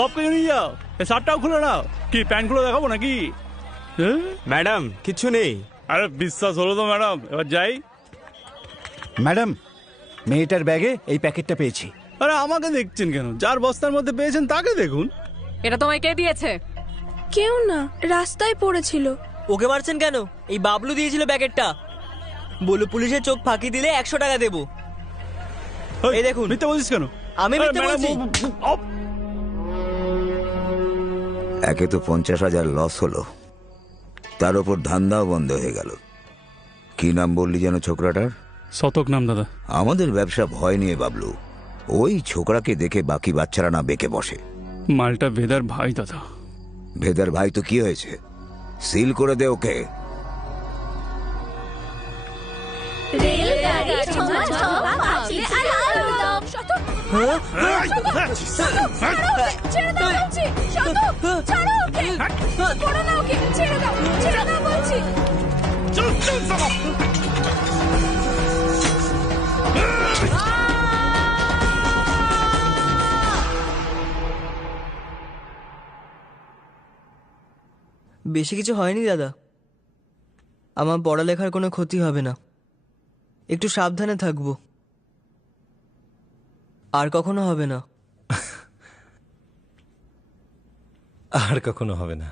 সব কিছু নিয়ে যাও, এই শার্টটাও খুলে নাও। কি প্যান্ট খুলে দেখাবো নাকি? ম্যাডাম কিচ্ছু নেই। আরে বিশ্বাস হলো তো ম্যাডাম, এবার যাই। ম্যাডাম, মেয়েটার ব্যাগে এই প্যাকেটটা পেয়েছি। আরে আমাকে দেখছেন কেন? যার বস্তার মধ্যে পেয়েছেন তাকে দেখুন। এটা তোমায় কে দিয়েছে? কেউ না, রাস্তায় পড়েছিল। ওকে মারছেন কেন? এই বাবলু দিয়েছিল প্যাকেটটা। বললো পুলিশের চোখ ফাঁকি দিলে 100 টাকা দেবো। এই দেখুন। মিথ্যে বলছিস কেন? আমি আরে মিথ্যে ম্যাডাম, বলছি? একে তো 50,000 লস হলো, তার উপর ধান্দাও বন্ধ হয়ে গেল। কি নাম বললি যেন ছোকরাটার? শতক নাম দাদা। আমাদের ব্যবসা ভয় নিয়ে বাবলু। ওই ছোকরাকে দেখে বাকি বাচ্চারা না বেঁকে বসে। মালটা ভেদার ভাই দাদা। ভেদার ভাই তো কি হয়েছে? সিল করে দে ওকে। বেশি কিছু হয়নি দাদা, আমার পড়ালেখার কোনো ক্ষতি হবে না। একটু সাবধানে থাকবো, আর কখনো হবে না। আর কখনো হবে না,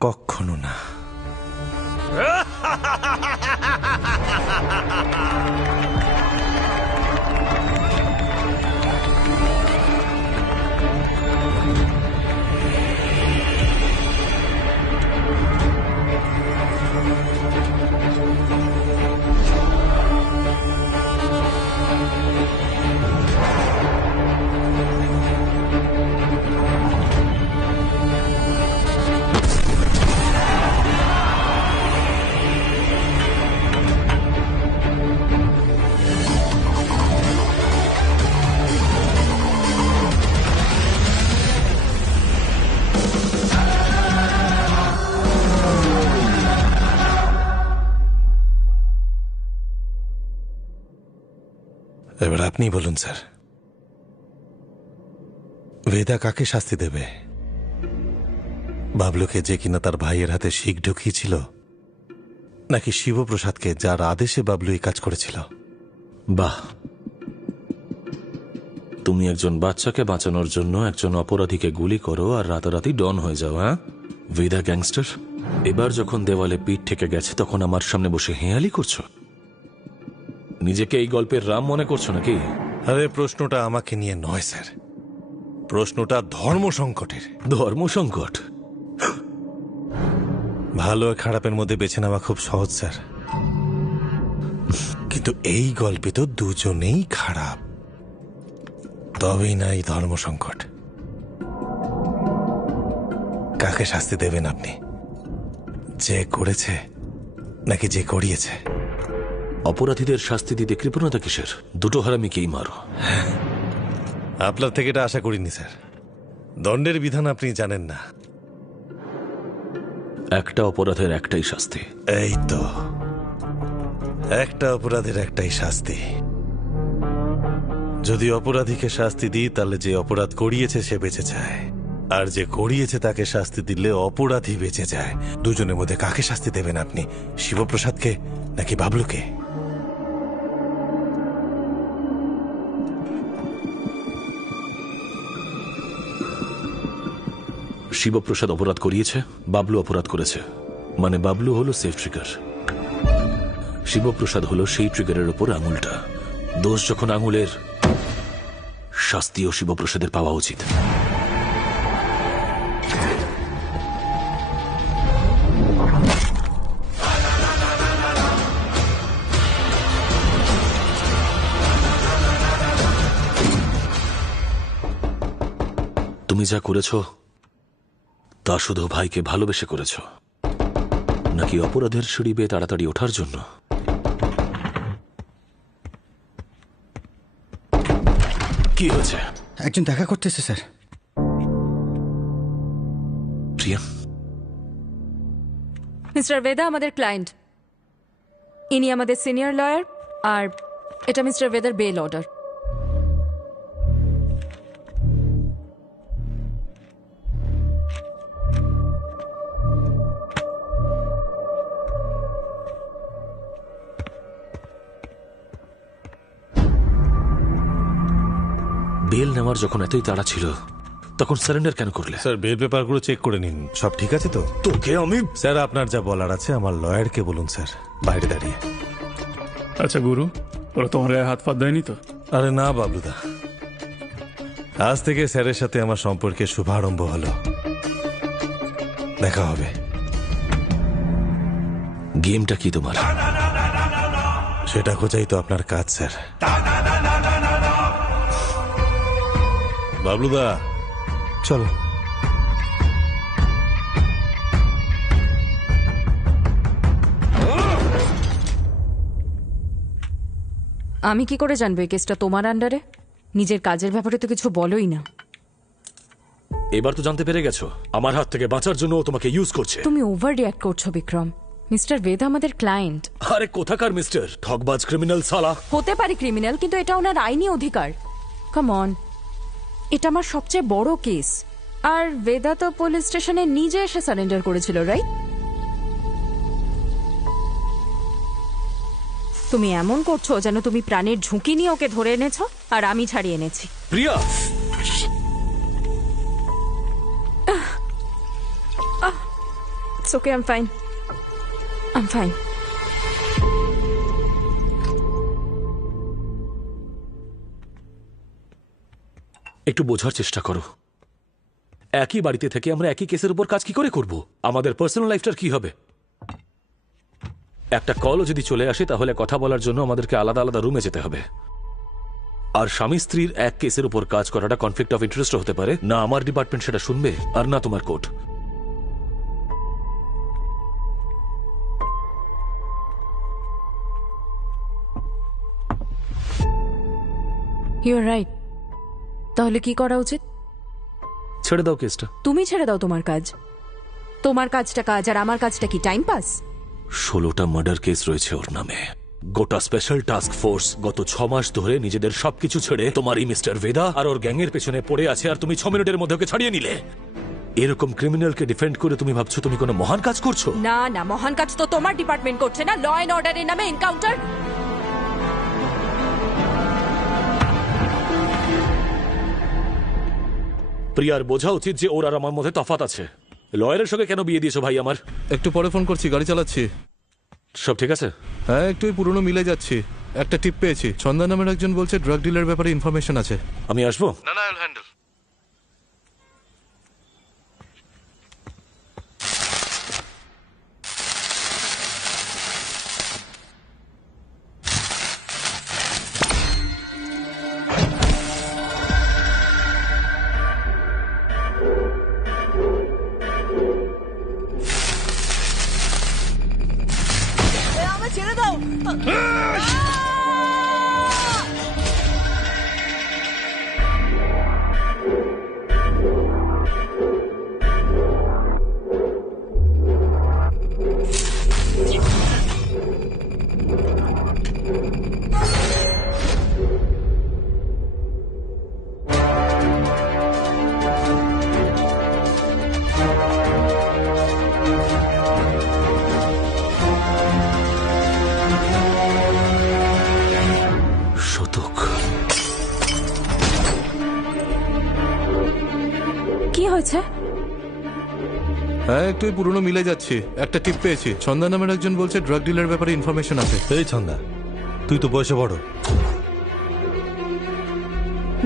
কখনো না। এবার আপনি বলুন স্যার, বেদা কাকে শাস্তি দেবে? বাবলুকে যে কিনা তার ভাইয়ের হাতে শিখ ঢুকিয়েছিল, নাকি শিবপ্রসাদকে যার আদেশে বাবলু এই কাজ করেছিল? বাহ, তুমি একজন বাচ্চাকে বাঁচানোর জন্য একজন অপরাধীকে গুলি করো আর রাতারাতি ডন হয়ে যাও। হ্যাঁ বেদা গ্যাংস্টার, এবার যখন দেওয়ালে পিঠ থেকে গেছে তখন আমার সামনে বসে হেঁয়ালি করছো? নিজেকে এই গল্পের রাম মনে করছো নাকি? আরে প্রশ্নটা আমাকে নিয়ে নয় স্যার, প্রশ্নটা ধর্ম সংকটের। ধর্ম সংকট? ভালো আর খারাপের মধ্যে বেছে নেওয়া খুব সহজ স্যার, কিন্তু এই গল্পে তো দুজনেই খারাপ, তবেই না এই ধর্ম সংকট। কাকে শাস্তি দেবেন আপনি? যে করেছে নাকি যে করিয়েছে? অপরাধীদের শাস্তি দিতে কৃপণতা কিসের? দুটো হারামিকেই মারো। আপনার থেকে এটা আশা করিনি স্যার। দণ্ডের বিধান আপনি জানেন না। একটা অপরাধের একটাই শাস্তি। এই তো, একটা অপরাধের একটাই শাস্তি। যদি অপরাধীকে শাস্তি দিই তাহলে যে অপরাধ করিয়েছে সে বেঁচে যায়, আর যে করিয়েছে তাকে শাস্তি দিলে অপরাধী বেঁচে যায়। দুজনের মধ্যে কাকে শাস্তি দেবেন আপনি? শিবপ্রসাদকে নাকি বাবলুকে? শিবপ্রসাদ অপরাধ করিয়েছে, বাবলু অপরাধ করেছে। মানে বাবলু হলো সেফ ট্রিগার, শিবপ্রসাদ হলো সেই ট্রিগারের উপর আঙুলটা। দোষ যখন আঙুলের, শাস্তিও শিবপ্রসাদের পাওয়া উচিত। তুমি যা করেছ তা শুধু ভাইকে ভালোবেসে করেছ, নাকি অপরাধের সিঁড়ি বেয়ে তাড়াতাড়ি ওঠার জন্য? কি হয়েছে? একজন দেখা করতেছে স্যার। প্রিয়া, মিস্টার বেদা আমাদের ক্লায়েন্ট, ইনি আমাদের সিনিয়র লয়ার, আর এটা মিস্টার বেদার বেল অর্ডার। বেল নেওয়ার যখন এতই তাড়া ছিল তখন সারেন্ডার কেন করলে? স্যার বেল পেপারগুলো চেক করে নিন, সব ঠিক আছে তো? তোকে আমি স্যার আপনার যা বলার আছে আমার লয়ারকে বলুন স্যার, বাইরে দাঁড়িয়ে। আচ্ছা গুরু, ওরা তোমার গায়ে হাত ফাত দেয়নি তো? আরে না বাবলুদা, আজ থেকে স্যারের সাথে আমার সম্পর্কে শুভারম্ভ হলো। দেখা হবে। গেমটা কি তোমার? সেটা খোঁজাই তো আপনার কাজ স্যার। বাবলুদা চলো। আমি কি করে জানবো এই কেসটা তোমার আন্ডারে? নিজের কাজের ব্যাপারে তো কিছু বলোই না। এবার তো জানতে পেরে গেছো আমার হাত থেকে বাঁচার জন্য ও তোমাকে ইউজ করছে। তুমি ওভার রিঅ্যাক্ট করছো বিক্রম। মিস্টার বেদ আমাদের ক্লায়েন্ট। আরে কোথাকার মিস্টার? ঠকবাজ ক্রিমিনাল সালা। হতে পারে ক্রিমিনাল, কিন্তু এটা ওনার আইনি অধিকার। কাম অন, এটা আমার সবচেয়ে বড় কেস। আর বেদা তো পুলিশ স্টেশনে নিজে এসে সারেন্ডার করেছিল, রাইট? তুমি এমন করছো যেন তুমি প্রাণের ঝুঁকি নিয়ে ওকে ধরে এনেছো আর আমি ছাড়িয়ে এনেছি। প্রিয়া, It's okay, I'm fine. I'm fine. একটু বোঝার চেষ্টা করো। একই বাড়িতে থেকে আমরা একই কেসের উপর কাজ কি করে করব? আমাদের পার্সোনাল লাইফটার কি হবে? একটা কলও যদি চলে আসে তাহলে কথা বলার জন্য আমাদেরকে আলাদা আলাদা রুমে যেতে হবে। আর স্বামী স্ত্রীর এক কেসের উপর কাজ করাটা কনফ্লিক্ট অফ ইন্টারেস্ট হতে পারে না। আমার ডিপার্টমেন্ট সেটা শুনবে আর না তোমার কোর্ট। You're right. তাহলে কি করা উচিত? ছেড়ে দাও কেসটা। তুমি ছেড়ে দাও তোমার কাজ। তোমার কাজটা কাজ আর আমার কাজটা কি টাইম পাস? 16টা মার্ডার কেস রয়েছে ওর নামে। গোটা স্পেশাল টাস্ক ফোর্স গত 6 মাস ধরে নিজেদের সবকিছু ছেড়ে তোমার এই মিস্টার ভেদা আর ওর গ্যাংয়ের পেছনে পড়ে আছে, আর তুমি 6 মিনিটের মধ্যে ওকে ছাড়িয়ে নিলে। এরকম ক্রিমিনালকে ডিফেন্ড করে তুমি ভাবছো তুমি কোনো মহান কাজ করছো? না না, মহান কাজ তো তোমার ডিপার্টমেন্ট করছে না। ল এন্ড অর্ডারের নামে এনকাউন্টার। প্রিয়ার বোঝা উচিত যে ওর আর আমার মধ্যে তফাৎ আছে। লয়ারের সঙ্গে কেন বিয়ে দিয়েছো ভাই আমার? একটু পরে ফোন করছি, গাড়ি চালাচ্ছি। সব ঠিক আছে? হ্যাঁ, একটু পুরনো মিলে যাচ্ছি। একটা টিপ পেয়েছি, ছন্দা নামের একজন বলছে ড্রাগ ডিলার ব্যাপারে ইনফরমেশন আছে। আমি আসবো? না না, হ্যান্ডেল। ছেড়ে দাও। কি হয়েছে? হ্যাঁ, একটু পুরনো মিলে যাচ্ছি। একটা টিপ পেয়েছি, ছন্দা নামের একজন বলছে ড্রাগ ডিলার ব্যাপারে ইনফরমেশন আছে। এই ছন্দা, তুই তো বয়সে বড়।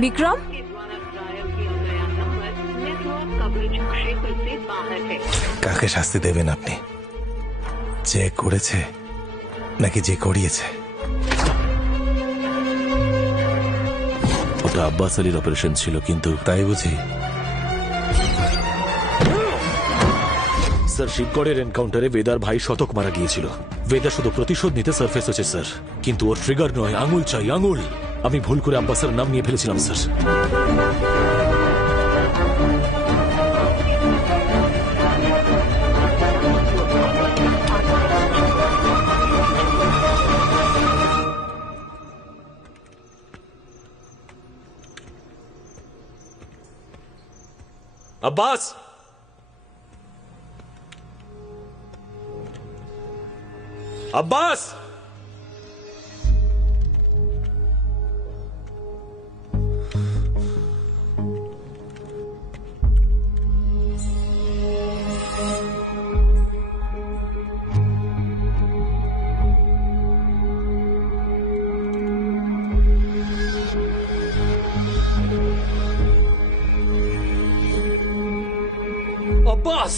বিক্রম, কাকে শাস্তি দেবেন আপনি? যে করেছে নাকি যে করিয়েছে? ওটা আব্বাস আলীর অপারেশন ছিল, কিন্তু তাই বুঝি? স্যার, শিবগড়ের এনকাউন্টারে বেদার ভাই শতক মারা গিয়েছিল। বেদা শুধু প্রতিশোধ নিতে সারফেস হয়েছে স্যার, কিন্তু ওর ট্রিগার নয়, আঙুল চাই, আঙুল। আমি ভুল করে আব্বাসের নাম নিয়ে ফেলেছিলাম স্যার। আব্বাস, আব্বাস, আব্বাস!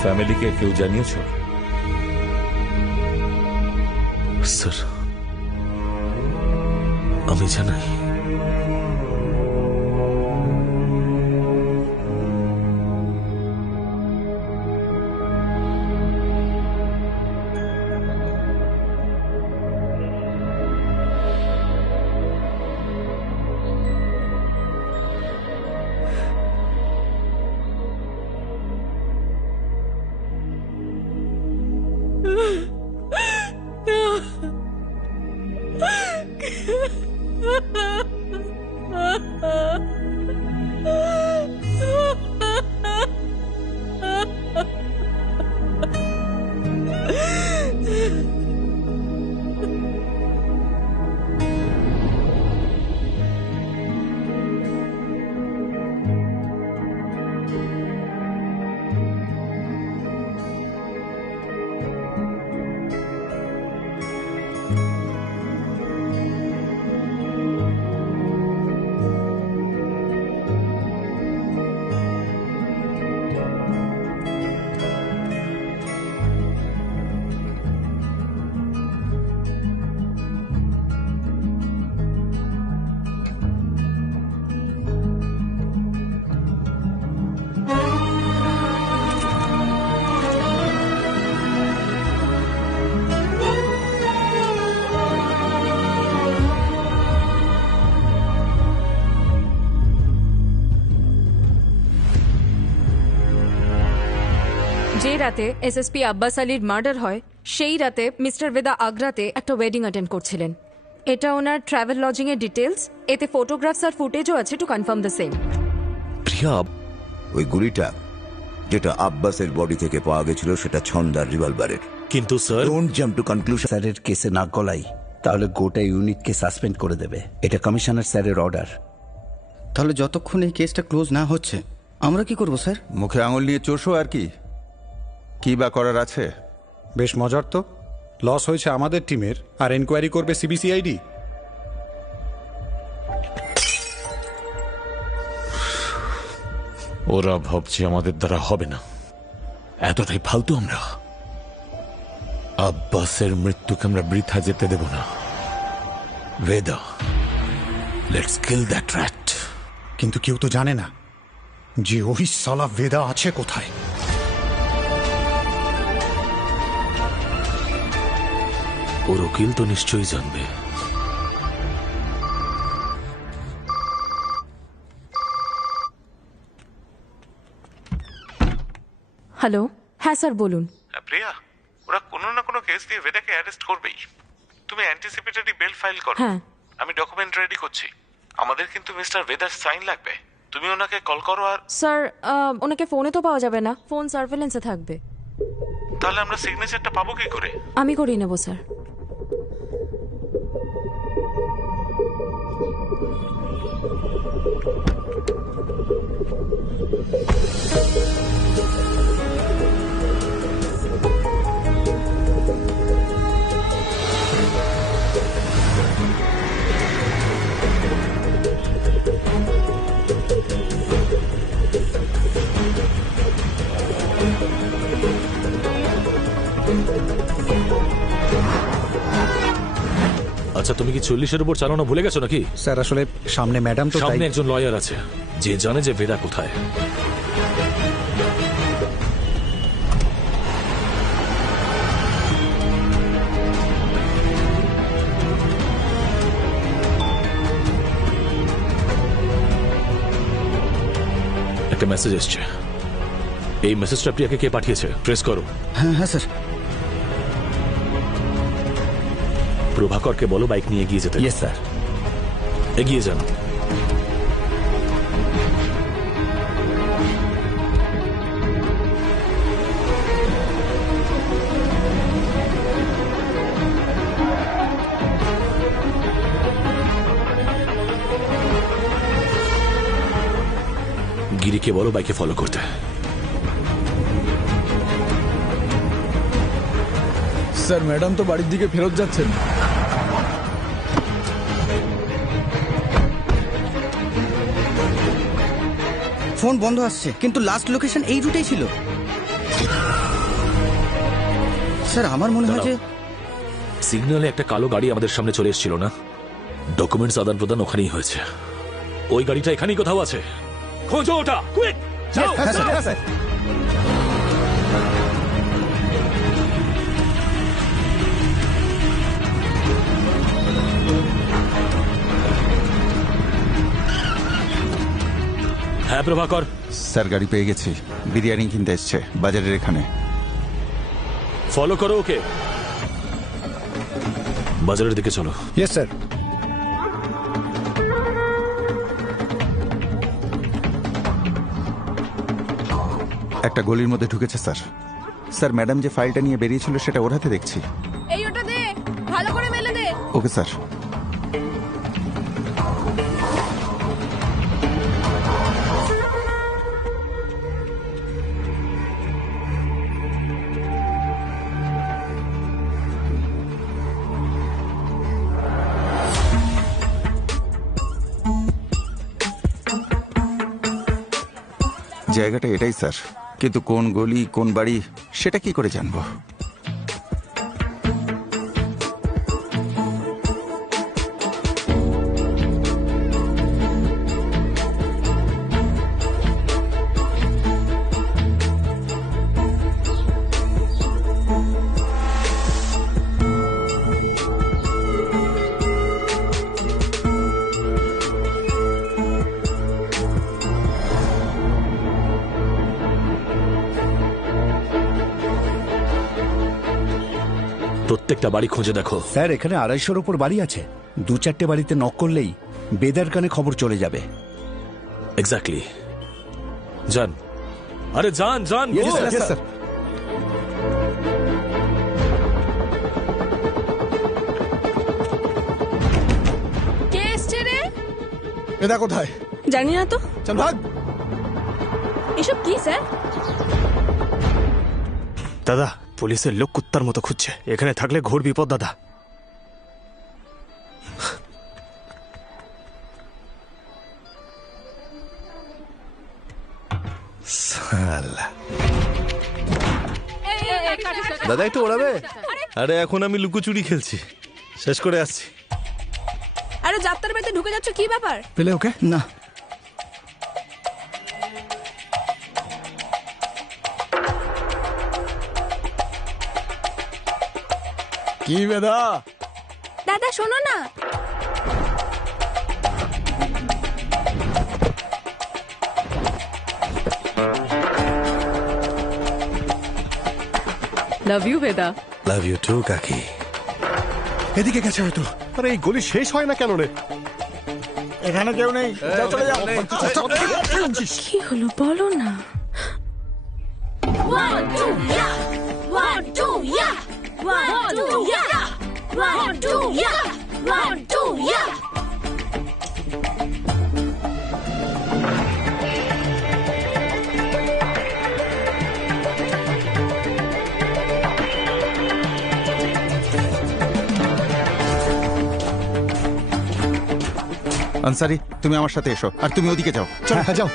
ফ্যামিলিকে কেউ জানিয়েছ? স্যার, আমি জানাই। যে রাতে এসএসপি আব্বাস আলীর মার্ডার হয় সেই রাতে মিস্টার বেদা আগ্রাতে একটা ওয়েডিং অ্যাটেন্ড করছিলেন। এটা ওনার ট্রাভেল লজিং এর ডিটেলস। এতে ফটোগ্রাফস আর ফুটেজও আছে টু কনফার্ম দ্য সেম। প্রিয়া, ওই গুলিটা যেটা আব্বাসের বডি থেকে পাওয়া গেছিল সেটা ছন্দার রিভলভারের। কিন্তু sir, don't jump to conclusion. স্যারের কেসে না গলাই তাহলে গোটা ইউনিটকে সাসপেন্ড করে দেবে। এটা কমিশনার স্যারের অর্ডার। তাহলে যতক্ষণ এই কেসটা ক্লোজ না হচ্ছে আমরা কি করব স্যার? মুখে আঙুল নিয়ে চোষো আর কি বা করার আছে? বেশ মজার তো। লস হয়েছে আমাদের টিমের, আর এনকোয়ারি করবে সিবিসিআইডি। ওরা ভাবছে আমাদের দ্বারা হবে না, এতটাই ফালতু আমরা। আব্বাসের মৃত্যুকে আমরা বৃথা যেতে দেব না। বেদা, লেটস কিল দ্যাট র্যাট। কিন্তু কেউ তো জানে না যে ওই সালা বেদা আছে কোথায়। ওর উকিল তো নিশ্চয়ই জানবে। হ্যালো, হ্যাঁ স্যার বলুন। প্রিয়া, ওরা কোনো না কোনো কেস দিয়ে বেদাকে অ্যারেস্ট করবেই। তুমি অ্যান্টিসিপেটরি বেল ফাইল করো। হ্যাঁ, আমি ডকুমেন্ট রেডি করছি। আমাদের কিন্তু মিস্টার বেদার সাইন লাগবে। তুমি ওনাকে কল করো। আর স্যার, ওনাকে ফোনে তো পাওয়া যাবে না, ফোন সার্ভেলেন্সে থাকবে। তাহলে আমরা সিগনেচারটা পাবো কি করে? আমি করিয়ে নেব স্যার। আচ্ছা, তুমি কি 40-এর উপর চালানো ভুলে গেছো নাকি? স্যার আসলে সামনে ম্যাডাম তো, সামনে একজন লয়ার আছে যে জানে যে বেদা কোথায়। একটা মেসেজ এসছে। এই মেসেজটা প্রিয়াকে কে পাঠিয়েছে? ট্রেস করো। হ্যাঁ হ্যাঁ স্যার। প্রভাকরকে বলো বাইক নিয়ে এগিয়ে যেতে। Yes sir. এগিয়ে যান। গিরিকে বলো বাইকে ফলো করতে। স্যার ম্যাডাম তো বাড়ির দিকে ফেরত যাচ্ছেন। ফোন বন্ধ আসছে, কিন্তু লাস্ট লোকেশন এই রুটেই ছিল। স্যার আমার মনে হয় যে সিগন্যালে একটা কালো গাড়ি আমাদের সামনে চলে এসেছিল না? ডকুমেন্টস আদান প্রদান ওখানেই হয়েছে। ওই গাড়িটা এখানেই কোথাও আছে। খোঁজো ওটা, কুইক! যাও। হ্যাঁ স্যার, হ্যাঁ স্যার। হ্যাঁ প্রভাকর। স্যার গাড়ি পেয়ে গেছি, বিরিয়ানি কিনতে এসছে বাজারের এখানে। ফলো করো ওকে, বাজারের দিকে চলো। Yes sir. একটা গলির মধ্যে ঢুকেছে স্যার। স্যার ম্যাডাম যে ফাইলটা নিয়ে বেরিয়েছিল সেটা ওর হাতে দেখছি। এই ওটা দে, ভালো করে মেলে দে। Okay sir. জায়গাটা এটাই স্যার, কিন্তু কোন গলি কোন বাড়ি সেটা কি করে জানবো? প্রত্যেকটা বাড়ি খুঁজে দেখো। স্যার এখানে 250-র উপর বাড়ি আছে। 2-4টে বাড়িতে নক করলেই বেদার কানে খবর চলে যাবে। এক্স্যাক্টলি। যান, আরে যান যান। স্যার কে এসছে রে? এদা কোথায় জানি না তো। চল ভাগ। এসব কি স্যার? দাদা, পুলিশের লোক কুত্তার মতো খুঁজছে, এখানে থাকলে ঘোর বিপদ দাদা। দাদা একটু ওড়াবে? আরে এখন আমি লুকোচুরি খেলছি, শেষ করে আসছি। আরে যাত্রার বাড়িতে ঢুকে যাচ্ছ, কি ব্যাপার? পেলে ওকে? না। কি বেদা? দাদা শোনো না। Love you Vedha. Love you two কাকি। এদিকে গেছে হয়তো। আরে এই গলি শেষ হয় না কেন রে? এখানে কেউ নেই, যাও চলে যাও। কি হলো বলো না। 1 2 ইয়া 1 2 ইয়া 1 2 ইয়া 1 2 ইয়া 1 2 ইয়া। আনসারি, তুমি আমার সাথে এসো, আর তুমি ওদিকে যাও। চল হ্যাঁ যাও।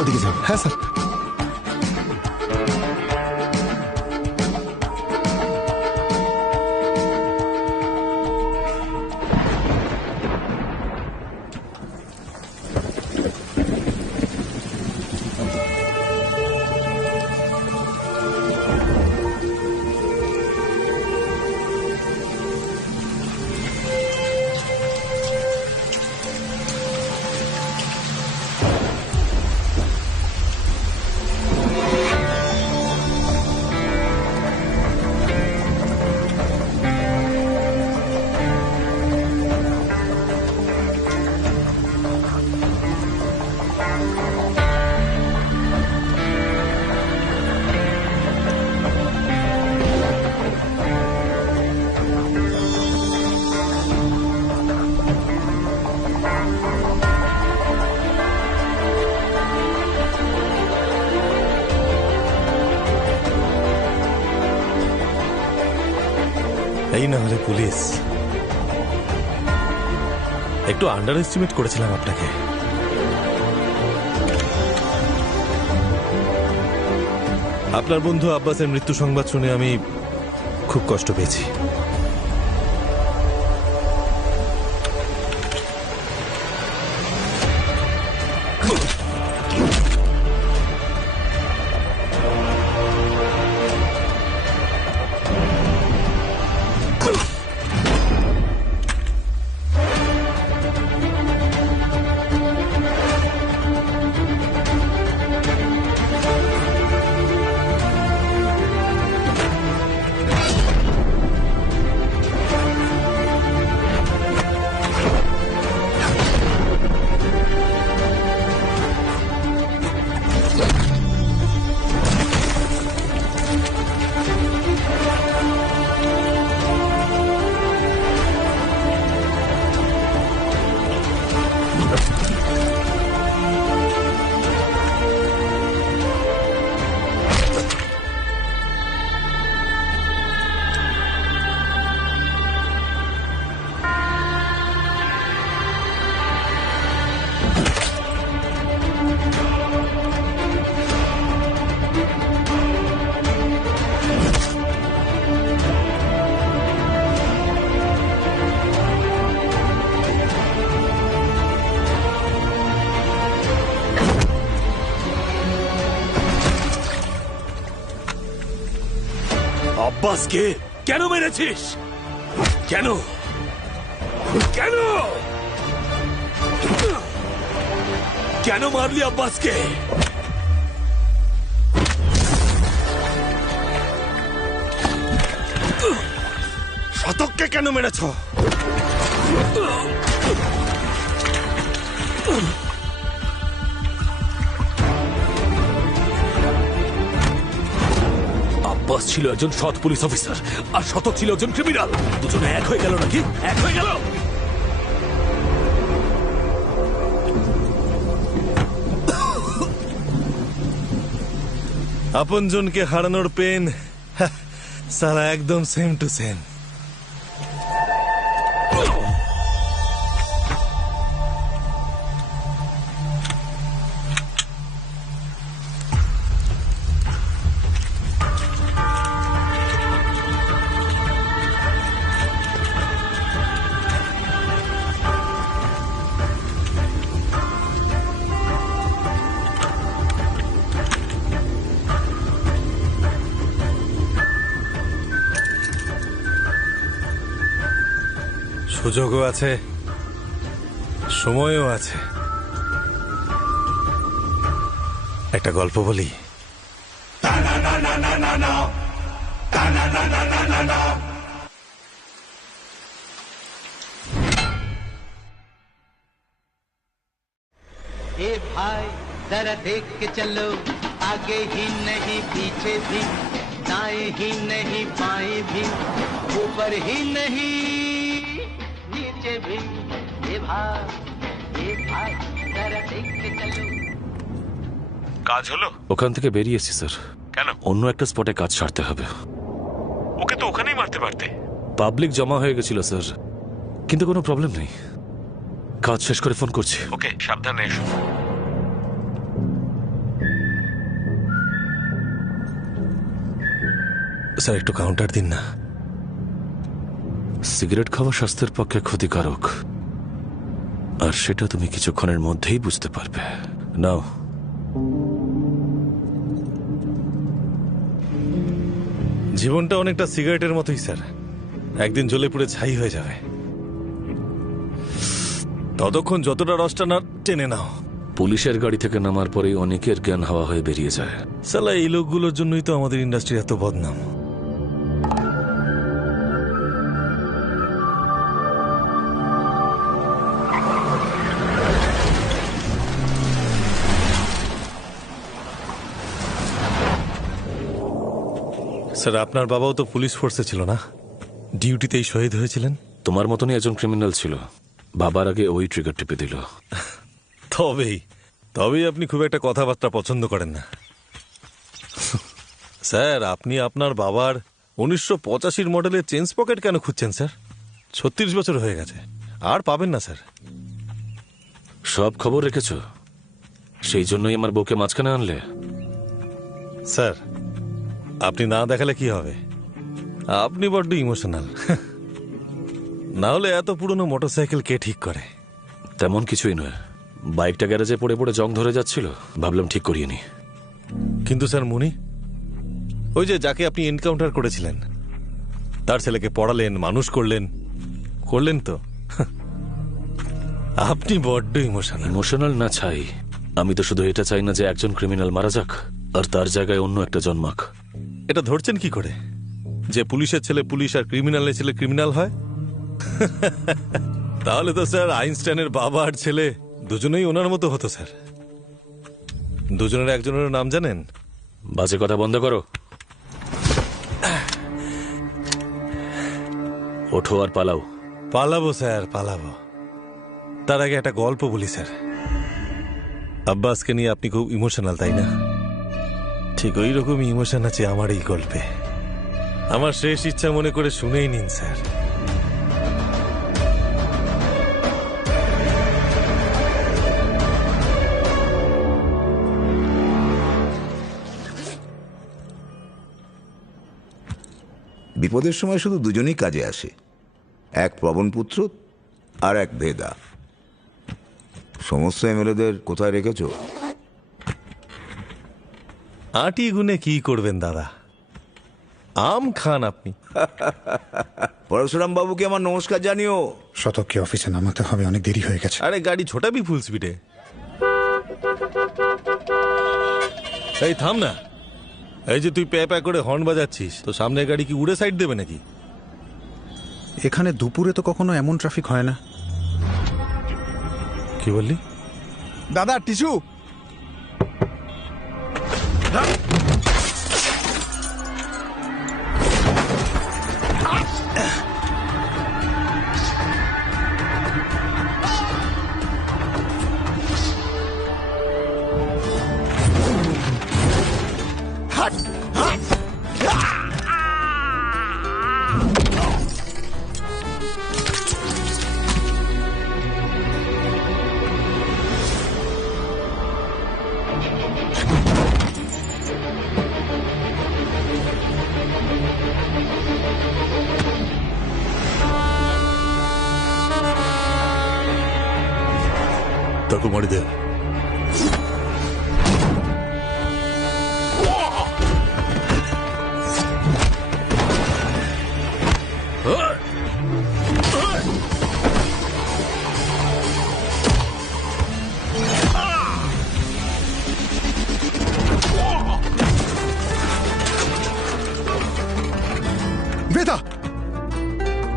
ওদিকে যাও। হ্যাঁ স্যার। না হলে পুলিশ। একটু আন্ডার এস্টিমেট করেছিলাম আপনাকে। আপনার বন্ধু আব্বাসের মৃত্যু সংবাদ শুনে আমি খুব কষ্ট পেয়েছি। আব্বাসকে কেন মেরেছিস? কেন কেন কেন মারলি আব্বাসকে? শতককে কেন মেরেছ? আব্বাস ছিল একজন সৎ পুলিশ অফিসার আর শতক ছিল একজন ক্রিমিনাল। দুজনে এক হয়ে গেল নাকি? এক হয়ে গেল। আপনজনকে হারানোর পেন সারা একদম সেম টু সেম। সুযোগও আছে, সময়ও আছে। একটা গল্প বলি। ए भाई जरा देख के चलो, आगे ही नहीं पीछे भी, दाएं ही नहीं बाएं भी, ऊपर ही नहीं नीचे भी। ए भाई जरा देख के चलो। কাজ হলো? ওখান থেকে বেরিয়েছি স্যার। কেন? অন্য একটা স্পটে কাজ সারতে হবে। ওকে তো ওখানেই মারতে পারতে। পাবলিক জমা হয়ে গেছিল স্যার, কিন্তু কোনো প্রবলেম নেই। কাজ শেষ করে ফোন করছি। ওকে, সাবধানে এসো। স্যার একটু কাউন্টার দিন না। সিগারেট খাওয়া স্বাস্থ্যের পক্ষে ক্ষতিকারক, আর সেটা তুমি কিছুক্ষণের মধ্যেই বুঝতে পারবে। নাও। জীবনটা অনেকটা সিগারেটের মতোই স্যার, একদিন জ্বলে পুড়ে ছাই হয়ে যাবে। ততক্ষণ যতটা রসটা না টেনে নাও। পুলিশের গাড়ি থেকে নামার পরেই অনেকের জ্ঞান হাওয়া হয়ে বেরিয়ে যায়। সালা এই লোকগুলোর জন্যই তো আমাদের ইন্ডাস্ট্রি এত বদনাম। স্যার আপনার বাবাও তো পুলিশ ফোর্সে ছিল না? ডিউটিতেই শহীদ হয়েছিলেন। তোমার মতনই একজন ক্রিমিনাল ছিল, বাবার আগে ওই ট্রিগার টিপে দিল। তবেই আপনি খুব একটা কথাবার্তা পছন্দ করেন না। স্যার আপনি আপনার বাবার 1985 মডেলের চেঞ্জ পকেট কেন খুঁজছেন স্যার? 36 বছর হয়ে গেছে, আর পাবেন না স্যার। সব খবর রেখেছো, সেই জন্যই আমার বউকে মাঝখানে আনলে। স্যার আপনি না দেখালে কি হবে? আপনি বড্ড ইমোশনাল। না হলে এত পুরনো মোটরসাইকেল কে ঠিক করে? তেমন কিছুই নয়, বাইকটা গ্যারেজে পড়ে পড়ে জং ধরে যাচ্ছিল, ভাবলাম ঠিক করিয়ে নি। কিন্তু স্যার মুনি, ওই যে যাকে আপনি এনকাউন্টার করেছিলেন, তার ছেলেকে পড়ালেন, মানুষ করলেন তো। আপনি বড্ড ইমোশনাল না চাই, আমি তো শুধু এটা চাই না যে একজন ক্রিমিনাল মারা যাক আর তার জায়গায় অন্য একটা জন্মাক। এটা ধরছেন কি করে যে পুলিশের ছেলে পুলিশ আর ক্রিমিনালের ছেলে ক্রিমিনাল হয়? তাহলে তো স্যার আইনস্টাইনের বাবা আর ছেলে দুজনেই ওনার মতো হতো স্যার। দুজনের একজনের নাম জানেন? বাজে কথা বন্ধ করো, ওঠো আর পালাও। পালাবো স্যার, পালাবো। তার আগে একটা গল্প বলি স্যার। আব্বাসকে নিয়ে আপনি খুব ইমোশনাল, তাই না? ঠিক ওই রকমই ইমোশন আছে আমার এই গল্পে। আমার শেষ ইচ্ছা মনে করে শুনেই নিন স্যার। বিপদের সময় শুধু দুজনেই কাজে আসে, এক পবনপুত্র আর এক ভেদা। সমস্ত এমএলএদের কোথায় রেখেছো? আটি গুনে কি করবেন দাদা, আম খান আপনি। পরশুরাম বাবুকে আমার নমস্কার জানিও। শতককে অফিসে নামাতে হবে, অনেক দেরি হয়ে গেছে। আরে গাড়ি ছোটাবি ফুল স্পিডে। এই থাম না, এই যে তুই প্যা প্যা করে হর্ন বাজাচ্ছিস, তো সামনের গাড়ি কি উড়ে সাইড দেবে নাকি? এখানে দুপুরে তো কখনো এমন ট্রাফিক হয় না। কি বললি? দাদা টিস্যু। তাকে মারি দে। বেদা,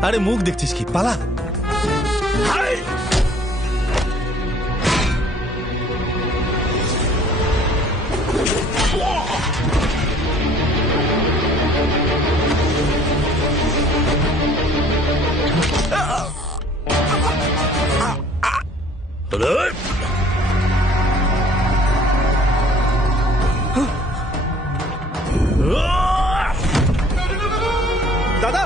আরে মুখ দেখছিস কি, পালা। দাদা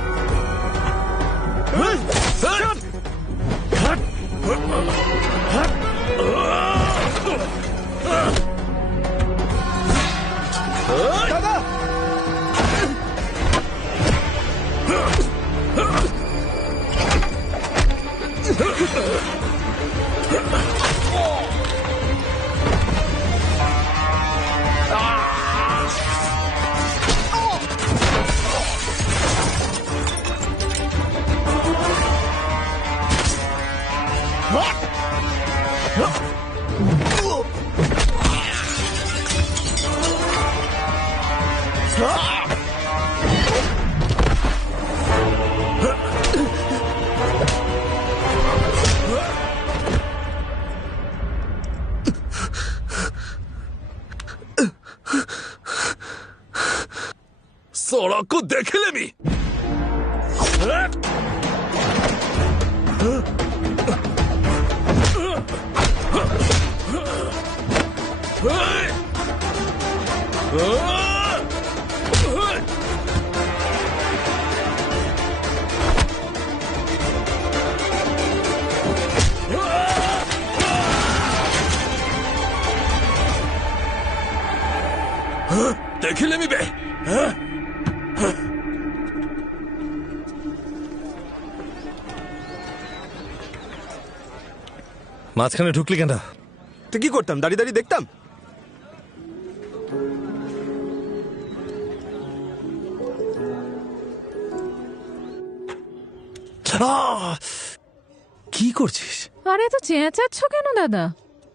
দাদা सोड़ा को देख ले मी। খেলে নিবে। মাঝখানে ঢুকলি কেন? তো কি করতাম, দাঁড়িয়ে দাঁড়িয়ে দেখতাম? কি করছিস? আরে তো চেঁচাচ্ছ কেন দাদা?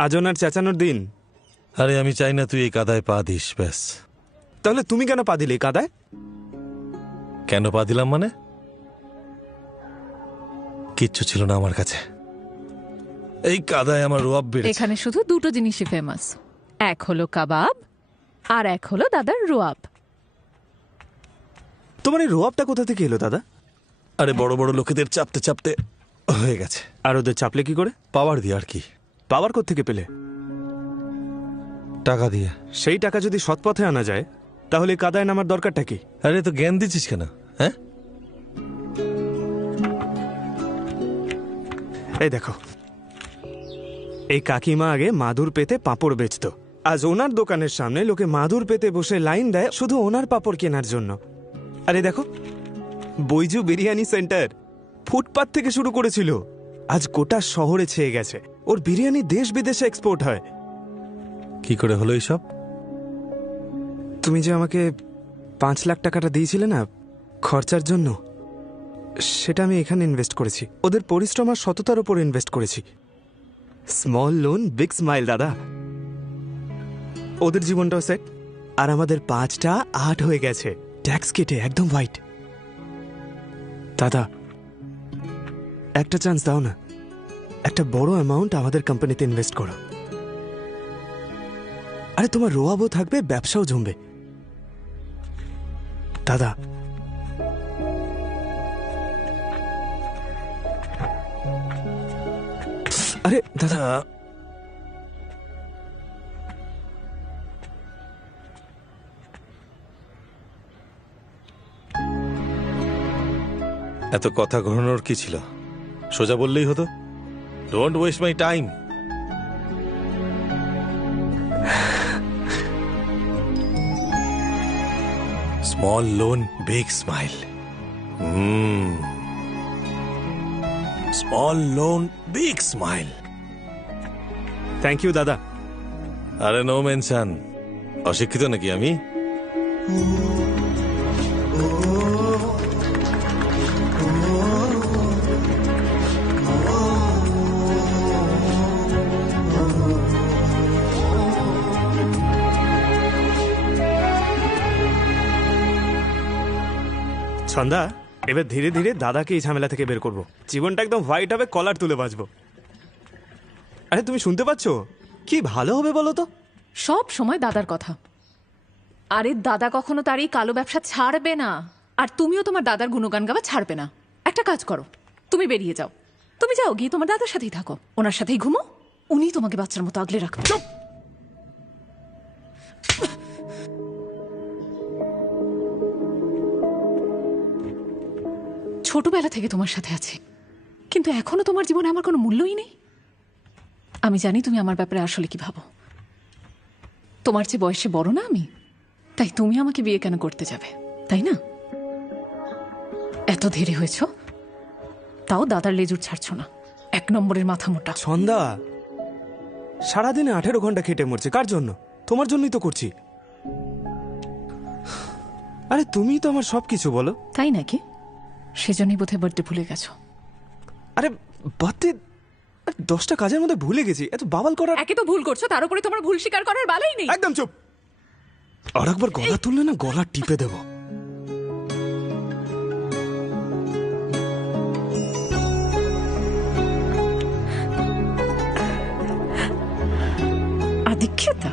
আজ ওনার চেঁচানোর দিন। আরে আমি চাই না তুই এই কাদায় পা দিস, ব্যাস। তাহলে তুমি কেন পা দিলে এই কাদায়? কেন পা দিলাম মানে? কিচ্ছু ছিল না আমার কাছে, এই কাদায় আমার রোয়াব বেড়েছে। এখানে শুধু দুটো জিনিসই ফেমাস, এক হলো কাবাব আর এক হলো দাদার রোয়াব। তোমার এই রোয়াবটা কোথা থেকে এলো দাদা? আরে বড় বড় লোকেদের চাপতে চাপতে হয়ে গেছে। আর ওদের চাপলে কি করে? পাওয়ার দিয়ে। আর কি পাওয়ার কোত্থেকে পেলে? টাকা দিয়ে। সেই টাকা যদি সৎ পথে আনা যায় তাহলে কাদায় নামার দরকারটা কি? আরে তো জ্ঞান দিচ্ছিস কেন? হ্যাঁ, এই দেখো, এই কাকিমা আগে মাদুর পেতে পাঁপড় বেচতো। আজ ওনার দোকানের সামনে লোকে মাদুর পেতে বসে লাইন দেয় শুধু ওনার পাঁপড় কেনার জন্য। আরে দেখো, বৈজু বিরিয়ানি সেন্টার ফুটপাত থেকে শুরু করেছিল, আজ গোটা শহরে ছেয়ে গেছে। ওর বিরিয়ানি দেশ বিদেশে এক্সপোর্ট হয়। কি করে হলো এইসব? তুমি যে আমাকে 5 লাখ টাকাটা দিয়েছিলে না খরচার জন্য, সেটা আমি এখানে ইনভেস্ট করেছি। ওদের পরিশ্রম আর সততার উপর ইনভেস্ট করেছি। স্মল লোন বিগ স্মাইল দাদা। ওদের জীবনটাও সেট, আর আমাদের 5টা 8 হয়ে গেছে, ট্যাক্স কেটে একদম হোয়াইট। দাদা একটা চান্স দাও না, একটা বড় অ্যামাউন্ট আমাদের কোম্পানিতে ইনভেস্ট করো। আরে তোমার রোয়াবও থাকবে, ব্যবসাও জমবে। দাদা আরে দাদা, এত কথা ঘোরানোর কি ছিল? সোজা বললেই হতো, don't waste my time. Small loan big smile. Small loan big smile. Thank you দাদা। আরে নো মেনশন। অশিক্ষিত নাকি আমি? ছন্দা, এবার ধীরে ধীরে দাদাকে এই ঝামেলা থেকে বের করবো। জীবনটা একদম হোয়াইট হবে, কলার তুলে বাঁচবো। আরে তুমি শুনতে পাচ্ছ? কি ভালো হবে বলো তো? সব সময় দাদার কথা। আরে দাদা কখনো তার এই কালো ব্যবসা ছাড়বে না, আর তুমিও তোমার দাদার গুণগান গাওয়া ছাড়বে না। একটা কাজ করো, তুমি বেরিয়ে যাও। তুমি যাও, গিয়ে তোমার দাদার সাথেই থাকো, ওনার সাথেই ঘুমো, উনি তোমাকে বাচ্চার মতো আগলে রাখবে। ছোটবেলা থেকে তোমার সাথে আছে, কিন্তু এখনো তোমার জীবনে আমার কোনো মূল্যই নেই। আমি জানি তুমি আমার ব্যাপারে আসলে কি ভাবো। তোমার চেয়ে বয়সে বড় না আমি, তাই তুমি আমাকে বিয়ে কেন করতে যাবে, তাই না? এত ধীরে হয়েছ, তাও দাদার লেজুর ছাড়ছো না। 1 নম্বরের মাথা মোটা। ছন্দা, সারাদিনে 18 ঘন্টা খেটে মরছে, কার জন্য? তোমার জন্যই তো করছি। আরে তুমিই তো আমার সবকিছু, বলো। তাই নাকি? সেজন্যই বোধহয় বার্থডে ভুলে গেছো। আরে বার্থডে 10টা কাজের মধ্যে ভুলে গেছি, এত বাবাল করার। একে তো ভুল করছো, তার উপরে তোমার ভুল স্বীকার করার বালাই নেই। একদম চুপ। আর একবার গলা তুললে না গলা টিপে দেব। আদিক্ষেতা।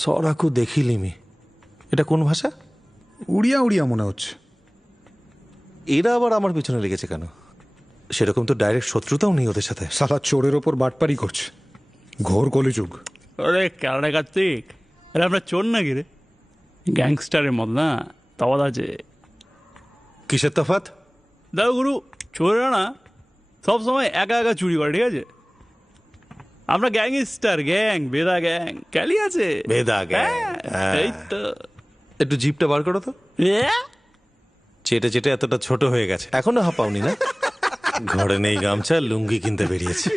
সরাকু দেখিলিমি। এটা কোন ভাষা? উড়িয়া উড়িয়া মনে হচ্ছে। এরা আবার আমার পিছনে লেগেছে কেন? সেরকম তো ডাইরেক্ট শত্রুতাও নেই ওদের সাথে। সালা চোরের ওপর বাটপারি করছে, ঘোর কলিযুগ। আরে কারণে কার্তিক, আরে আমরা চোর নাকি রে? গ্যাংস্টারের মত না, তফাৎ আছে। কিসের তফাৎ? দাও গুরু, চোরেরা না সব সময় একা একা চুরি করে, ঠিক আছে? আমরা গ্যাংস্টার, গ্যাং, বেদা গ্যাং। ক্যালি আছে? বেদা গ্যাং। এই তো। একটু জিপটা বার করো তো। চেটে চেটে এতটা ছোট হয়ে গেছে, এখনো হাঁপাওনি না? ঘরে নেই গামছা, লুঙ্গি কিনতে বেরিয়েছে।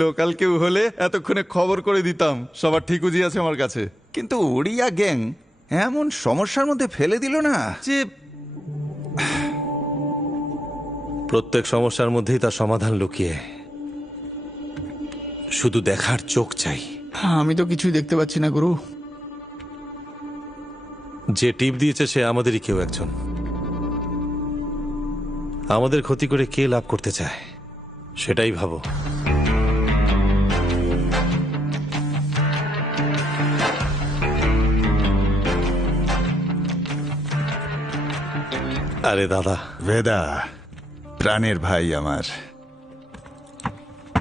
লোকাল কেউ হলে এতক্ষণে খবর করে দিতাম সবার ঠিকুজি আছে আমার কাছে, কিন্তু ওড়িয়া গ্যাং এমন সমস্যার মধ্যে ফেলে দিল না যে প্রত্যেক সমস্যার মধ্যেই তার সমাধান লুকিয়ে, শুধু দেখার চোখ চাই। আমি তো কিছুই দেখতে পাচ্ছি না গুরু। যে টিপ দিয়েছে সে আমাদেরই কেউ একজন। আমাদের ক্ষতি করে কে লাভ করতে চায় সেটাই ভাবো। আরে দাদা। বেদা প্রাণের ভাই আমার।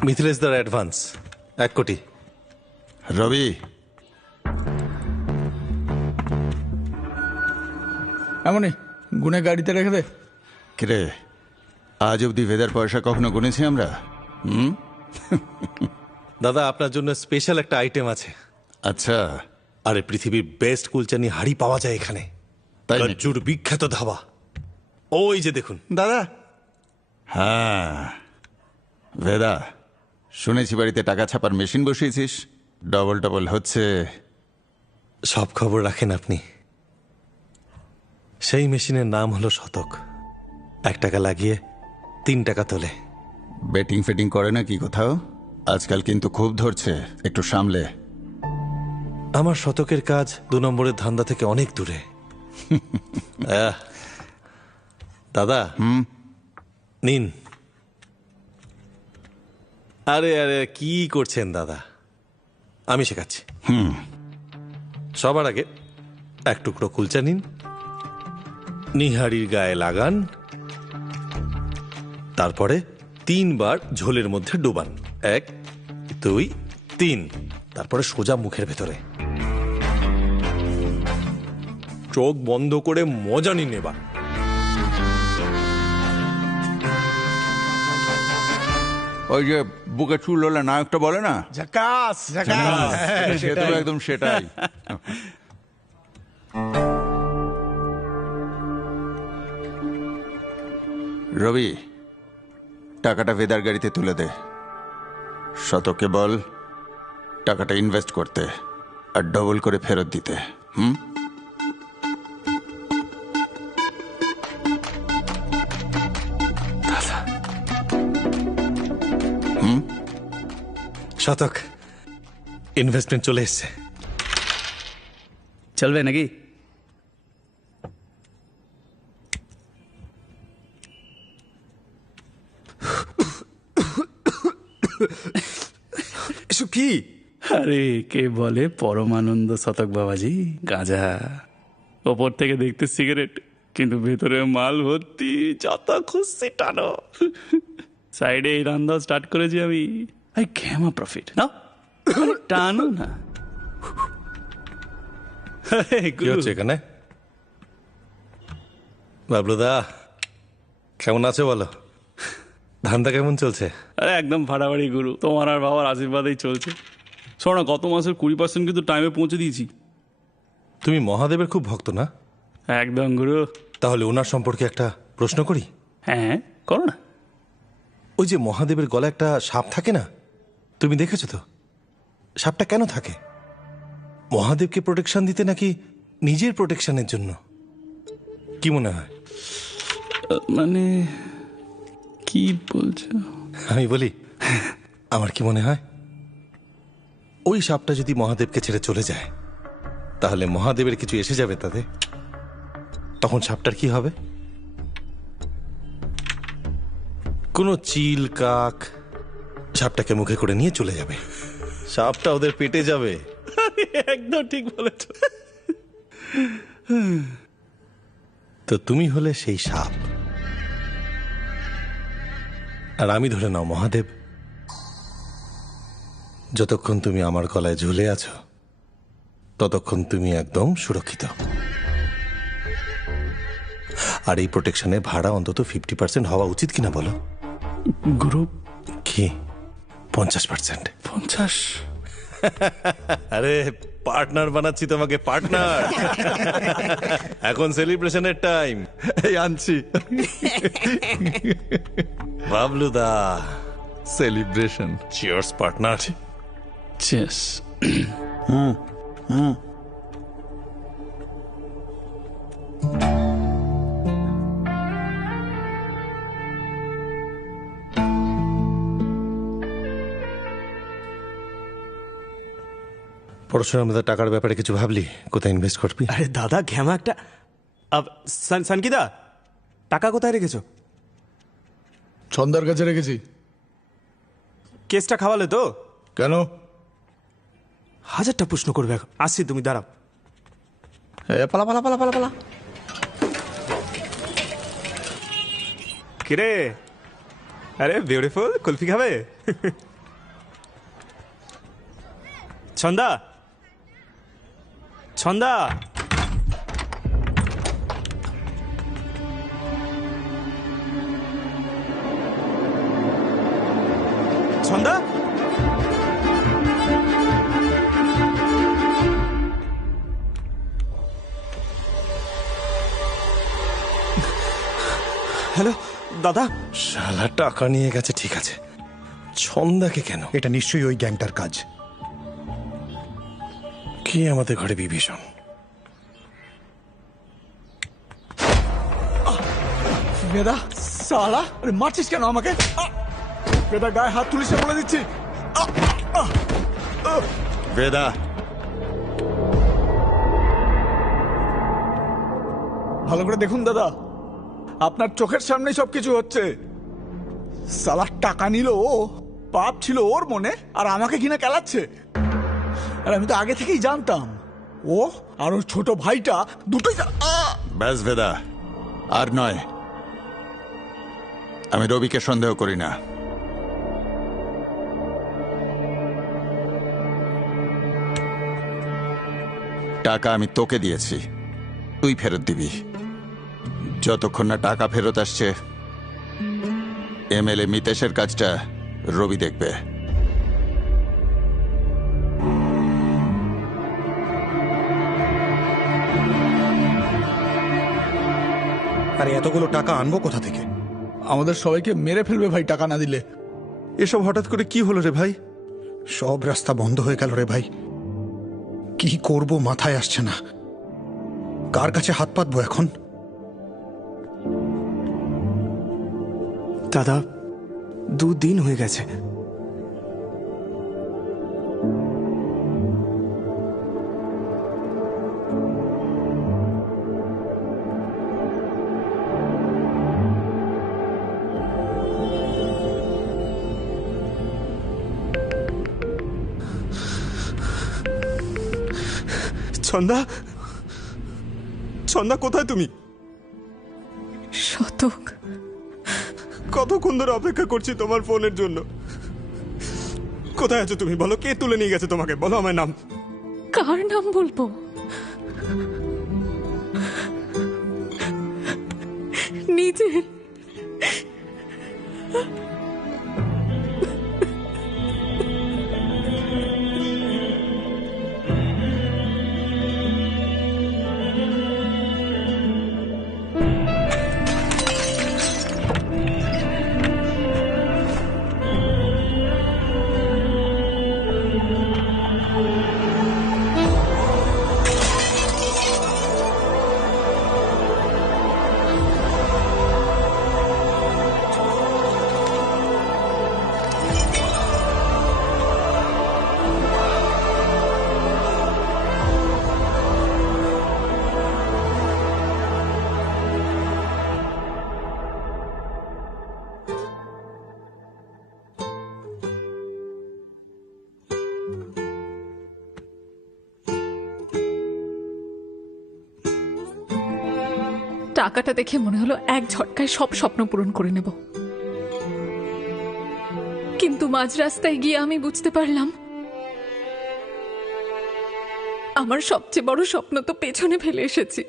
মিথিলেশ দার অ্যাডভান্স 1 কোটি। রবি, এমনই গুনে গাড়িতে রেখে দে। কিরে, আজ অব্দি ভেদার পয়সা কখনো গুনেছি আমরা? দাদা আপনার জন্য স্পেশাল একটা আইটেম আছে। আচ্ছা। আরে পৃথিবীর বেস্ট কুলচানি হাড়ি পাওয়া যায় এখানে, তাই গজ্জুর বিখ্যাত ধাবা। ওই যে দেখুন দাদা। হ্যাঁ ভেদা, শুনেছি বাড়িতে টাকা ছাপার মেশিন বসিয়েছিস, ডবল ডবল হচ্ছে। সব খবর রাখেন আপনি। সেই মেশিনের নাম হলো শতক। 1 টাকা লাগিয়ে 3 টাকা তোলে। বেটিং ফেটিং করে না কি কোথাও? আজকাল কিন্তু খুব ধরছে, একটু সামলে। আমার শতকের কাজ 2 নম্বরের ধান্দা থেকে অনেক দূরে। দাদা নিন। আরে আরে কি করছেন দাদা, আমি শেখাচ্ছি। সবার আগে 1 টুকরো কুলচা নিন, নিহারির গায়ে লাগান, তারপরে 3 বার ঝোলের মধ্যে ডুবান। 1 2 3, তারপরে সোজা মুখের ভেতরে। চোখ বন্ধ করে মজা নিন এবার। ওই যে বুকে চুল হলে নায়কটা বলে না, ঝাকাস ঝাকাস। সে তো একদম সেটাই। রবি, টাকাটা ভেদার গাড়িতে তুলে দে। শতকে বল টাকাটা ইনভেস্ট করতে আর ডবল করে ফেরত দিতে। শতক ইনভেস্টমেন্ট চলে এসছে। চলবে নাকি? এসব কি? আরে কে বলে পরমানন্দ শতক বাবাজি, গাঁজা। ওপর থেকে দেখতে সিগারেট, কিন্তু ভেতরে মাল ভর্তি, যত খুশি টানো। সাইডে এই রান্না স্টার্ট করেছি আমি। আই ঘ্যামা প্রফিট না, টানো না। কি হচ্ছে এখানে? বাবলুদা কেমন আছে বলো? ধান্দা কেমন চলছে? আরে একদম ফাটাফাটি গুরু, তোমার আর বাবার আশীর্বাদেই চলছে। শোনো, গত মাসের 20% কিন্তু টাইমে পৌঁছে দিয়েছি। তুমি মহাদেবের খুব ভক্ত না? একদম গুরু। তাহলে ওনার সম্পর্কে একটা প্রশ্ন করি? হ্যাঁ করো না। ওই যে মহাদেবের গলায় একটা সাপ থাকে না, তুমি দেখেছো তো? সাপটা কেন থাকে? মহাদেবকে প্রোটেকশন দিতে নাকি নিজের প্রোটেকশনের জন্য? কি মনে হয়? মানে কি বলছো? আমি বলি, আমার কি মনে হয়, ওই সাপটা যদি মহাদেবকে ছেড়ে চলে যায়, তাহলে মহাদেবের কিছু এসে যাবে তাতে। তখন সাপটার কি হবে? কোনো চিল কাক সাপটাকে মুখে করে নিয়ে চলে যাবে, সাপটা ওদের পেটে যাবে। একদম ঠিক বলেছ। তো তুমি হলে সেই সাপ, আর আমি ধরে নাও মহাদেব। যতক্ষণ তুমি আমার গলায় ঝুলে আছো ততক্ষণ তুমি একদম সুরক্ষিত। আর এই প্রোটেকশনে ভাড়া অন্তত 50% হওয়া উচিত কিনা বলো? গ্রুপ কি 50%? 50? আরে পার্টনার বানাচ্ছি তোমাকে, পার্টনার। এখন সেলিব্রেশনের টাইম। এই আনছি। বাবলুদা, সেলিব্রেশন। Cheers partner. চেস। পড়াশোনার মধ্যে টাকার ব্যাপারে কিছু ভাবলি? কোথায় ইনভেস্ট করবি? আরে দাদা ঘ্যামা একটা সানকিদা, টাকা কোথায় রেখেছো? ছন্দার কাছে রেখেছি। কেসটা খাওয়ালে তো? কেন? 1000টা প্রশ্ন করবে এখন। আসছি, তুমি দাঁড়াও। পালা পালা পালা পালা পালা। কিরে, আরে বিউটিফুল, কুলফি খাবে? ছন্দা, ছন্দা, ছন্দা, হ্যালো দাদা। শালা টাকা নিয়ে গেছে, ঠিক আছে, ছন্দাকে কেন? এটা নিশ্চয়ই ওই গ্যাংটার কাজ। কি আমাদের ঘরে বিভীষণ? বেদা সালা, আরে মারছিস কেন আমাকে? বেদা গায়ে হাত তুলিস বলে দিচ্ছি। বেদা, ভালো করে দেখুন দাদা, আপনার চোখের সামনেই সবকিছু হচ্ছে। সালা টাকা নিল ও, পাপ ছিল ওর মনে, আর আমাকে কিনা কেলাচ্ছে। আর আমি তো আগে থেকেই জানতাম ও আর ওর ছোট ভাইটা দুটোই। ব্যাস বেদা, আর নয়। আমি রবিকে সন্দেহ করি না। টাকা আমি তোকে দিয়েছি, তুই ফেরত দিবি। যতক্ষণ না টাকা ফেরত আসছে, এমএলএ মিতেশের কাজটা রবি দেখবে। আরে এতগুলো টাকা আনবো কোথা থেকে? আমাদের সবাইকে মেরে ফেলবে ভাই টাকা না দিলে। এসব হঠাৎ করে কি হলো রে ভাই? সব রাস্তা বন্ধ হয়ে গেল রে ভাই। কি করব মাথায় আসছে না। কার কাছে হাত পাতবো এখন? দাদা 2 দিন হয়ে গেছে। ছন্দা, ছন্দা কোথায় তুমি? শতক, কতক্ষণ ধরে অপেক্ষা করছি তোমার ফোনের জন্য। কোথায় আছো তুমি? বলো, কে তুলে নিয়ে গেছে তোমাকে? বলো আমার নাম। কার নাম বলবো? নিজের। টাকাটা দেখে মনে হলো এক ঝটকায় সব স্বপ্ন পূরণ করে নেব, কিন্তু মাঝ রাস্তায় গিয়ে আমি বুঝতে পারলাম আমার সবচেয়ে বড় স্বপ্ন তো পেছনে ফেলে এসেছি।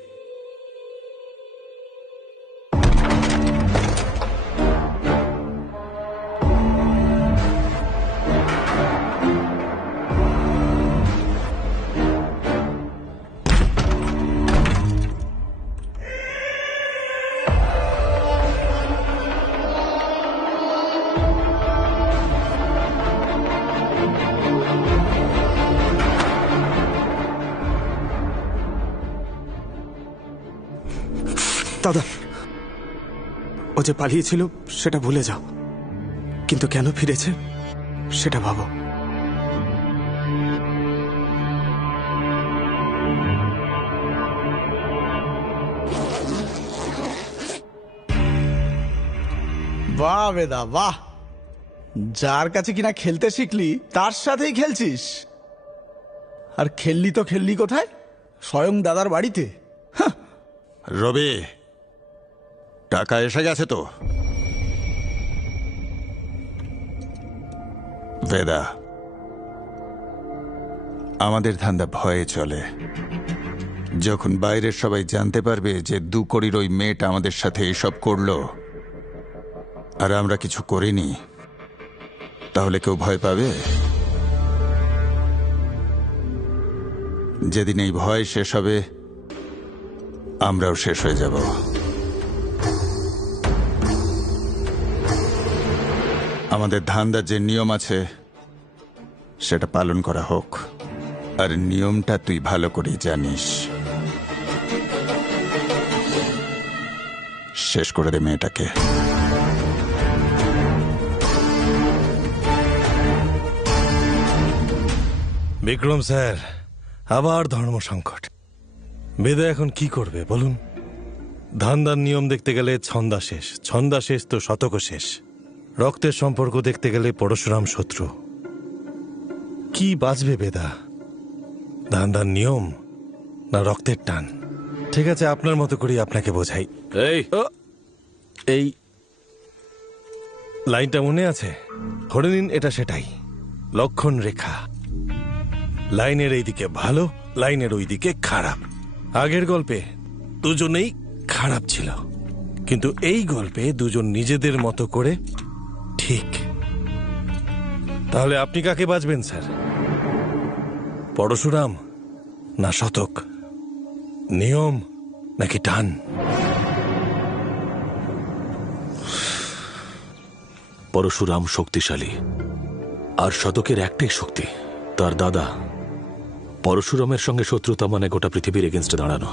দাদা, ও যে পালিয়েছিল সেটা ভুলে যাও, কিন্তু কেন ফিরেছে সেটা ভাবো। বাহ বেদা বাহ, যার কাছে কিনা খেলতে শিখলি তার সাথেই খেলছিস। আর খেললি কোথায়? স্বয়ং দাদার বাড়িতে। রবি, টাকা এসে গেছে তো? বেদা, আমাদের ধান্দা ভয়ে চলে। যখন বাইরের সবাই জানতে পারবে যে 2 কোটির ওই মেয়েটা আমাদের সাথে এসব করলো আর আমরা কিছু করিনি, তাহলে কেউ ভয় পাবে? যেদিন এই ভয় শেষ হবে, আমরাও শেষ হয়ে যাব। আমাদের ধান্দার যে নিয়ম আছে সেটা পালন করা হোক। আর নিয়মটা তুই ভালো করেই জানিস। শেষ করে দে মেয়েটাকে। বিক্রম স্যার, আবার ধর্ম সংকট। বেদা এখন কি করবে বলুন? ধান্দার নিয়ম দেখতে গেলে ছন্দা শেষ, ছন্দা শেষ তো শতক শেষ। রক্তের সম্পর্ক দেখতে গেলে পরশুরাম শত্রু। কি বাঁচবে বেদা? ধান্দার নিয়ম না রক্তের টান? ঠিক আছে, আপনার মতো করি আপনাকে বোঝাই। এই লাইনটা মনে আছে? ধরে নিন এটা সেটাই, লক্ষণ রেখা। লাইনের এই দিকে ভালো, লাইনের ওই দিকে খারাপ। আগের গল্পে দুজনেই খারাপ ছিল, কিন্তু এই গল্পে দুজন নিজেদের মতো করে ঠিক। তাহলে আপনি কাকে বাঁচবেন স্যার? পরশুরাম না শতক? নিয়ম নাকি টান? পরশুরাম শক্তিশালী, আর শতকের একটাই শক্তি, তার দাদা। পরশুরামের সঙ্গে শত্রুতা মানে গোটা পৃথিবীর এগেনস্টে দাঁড়ানো,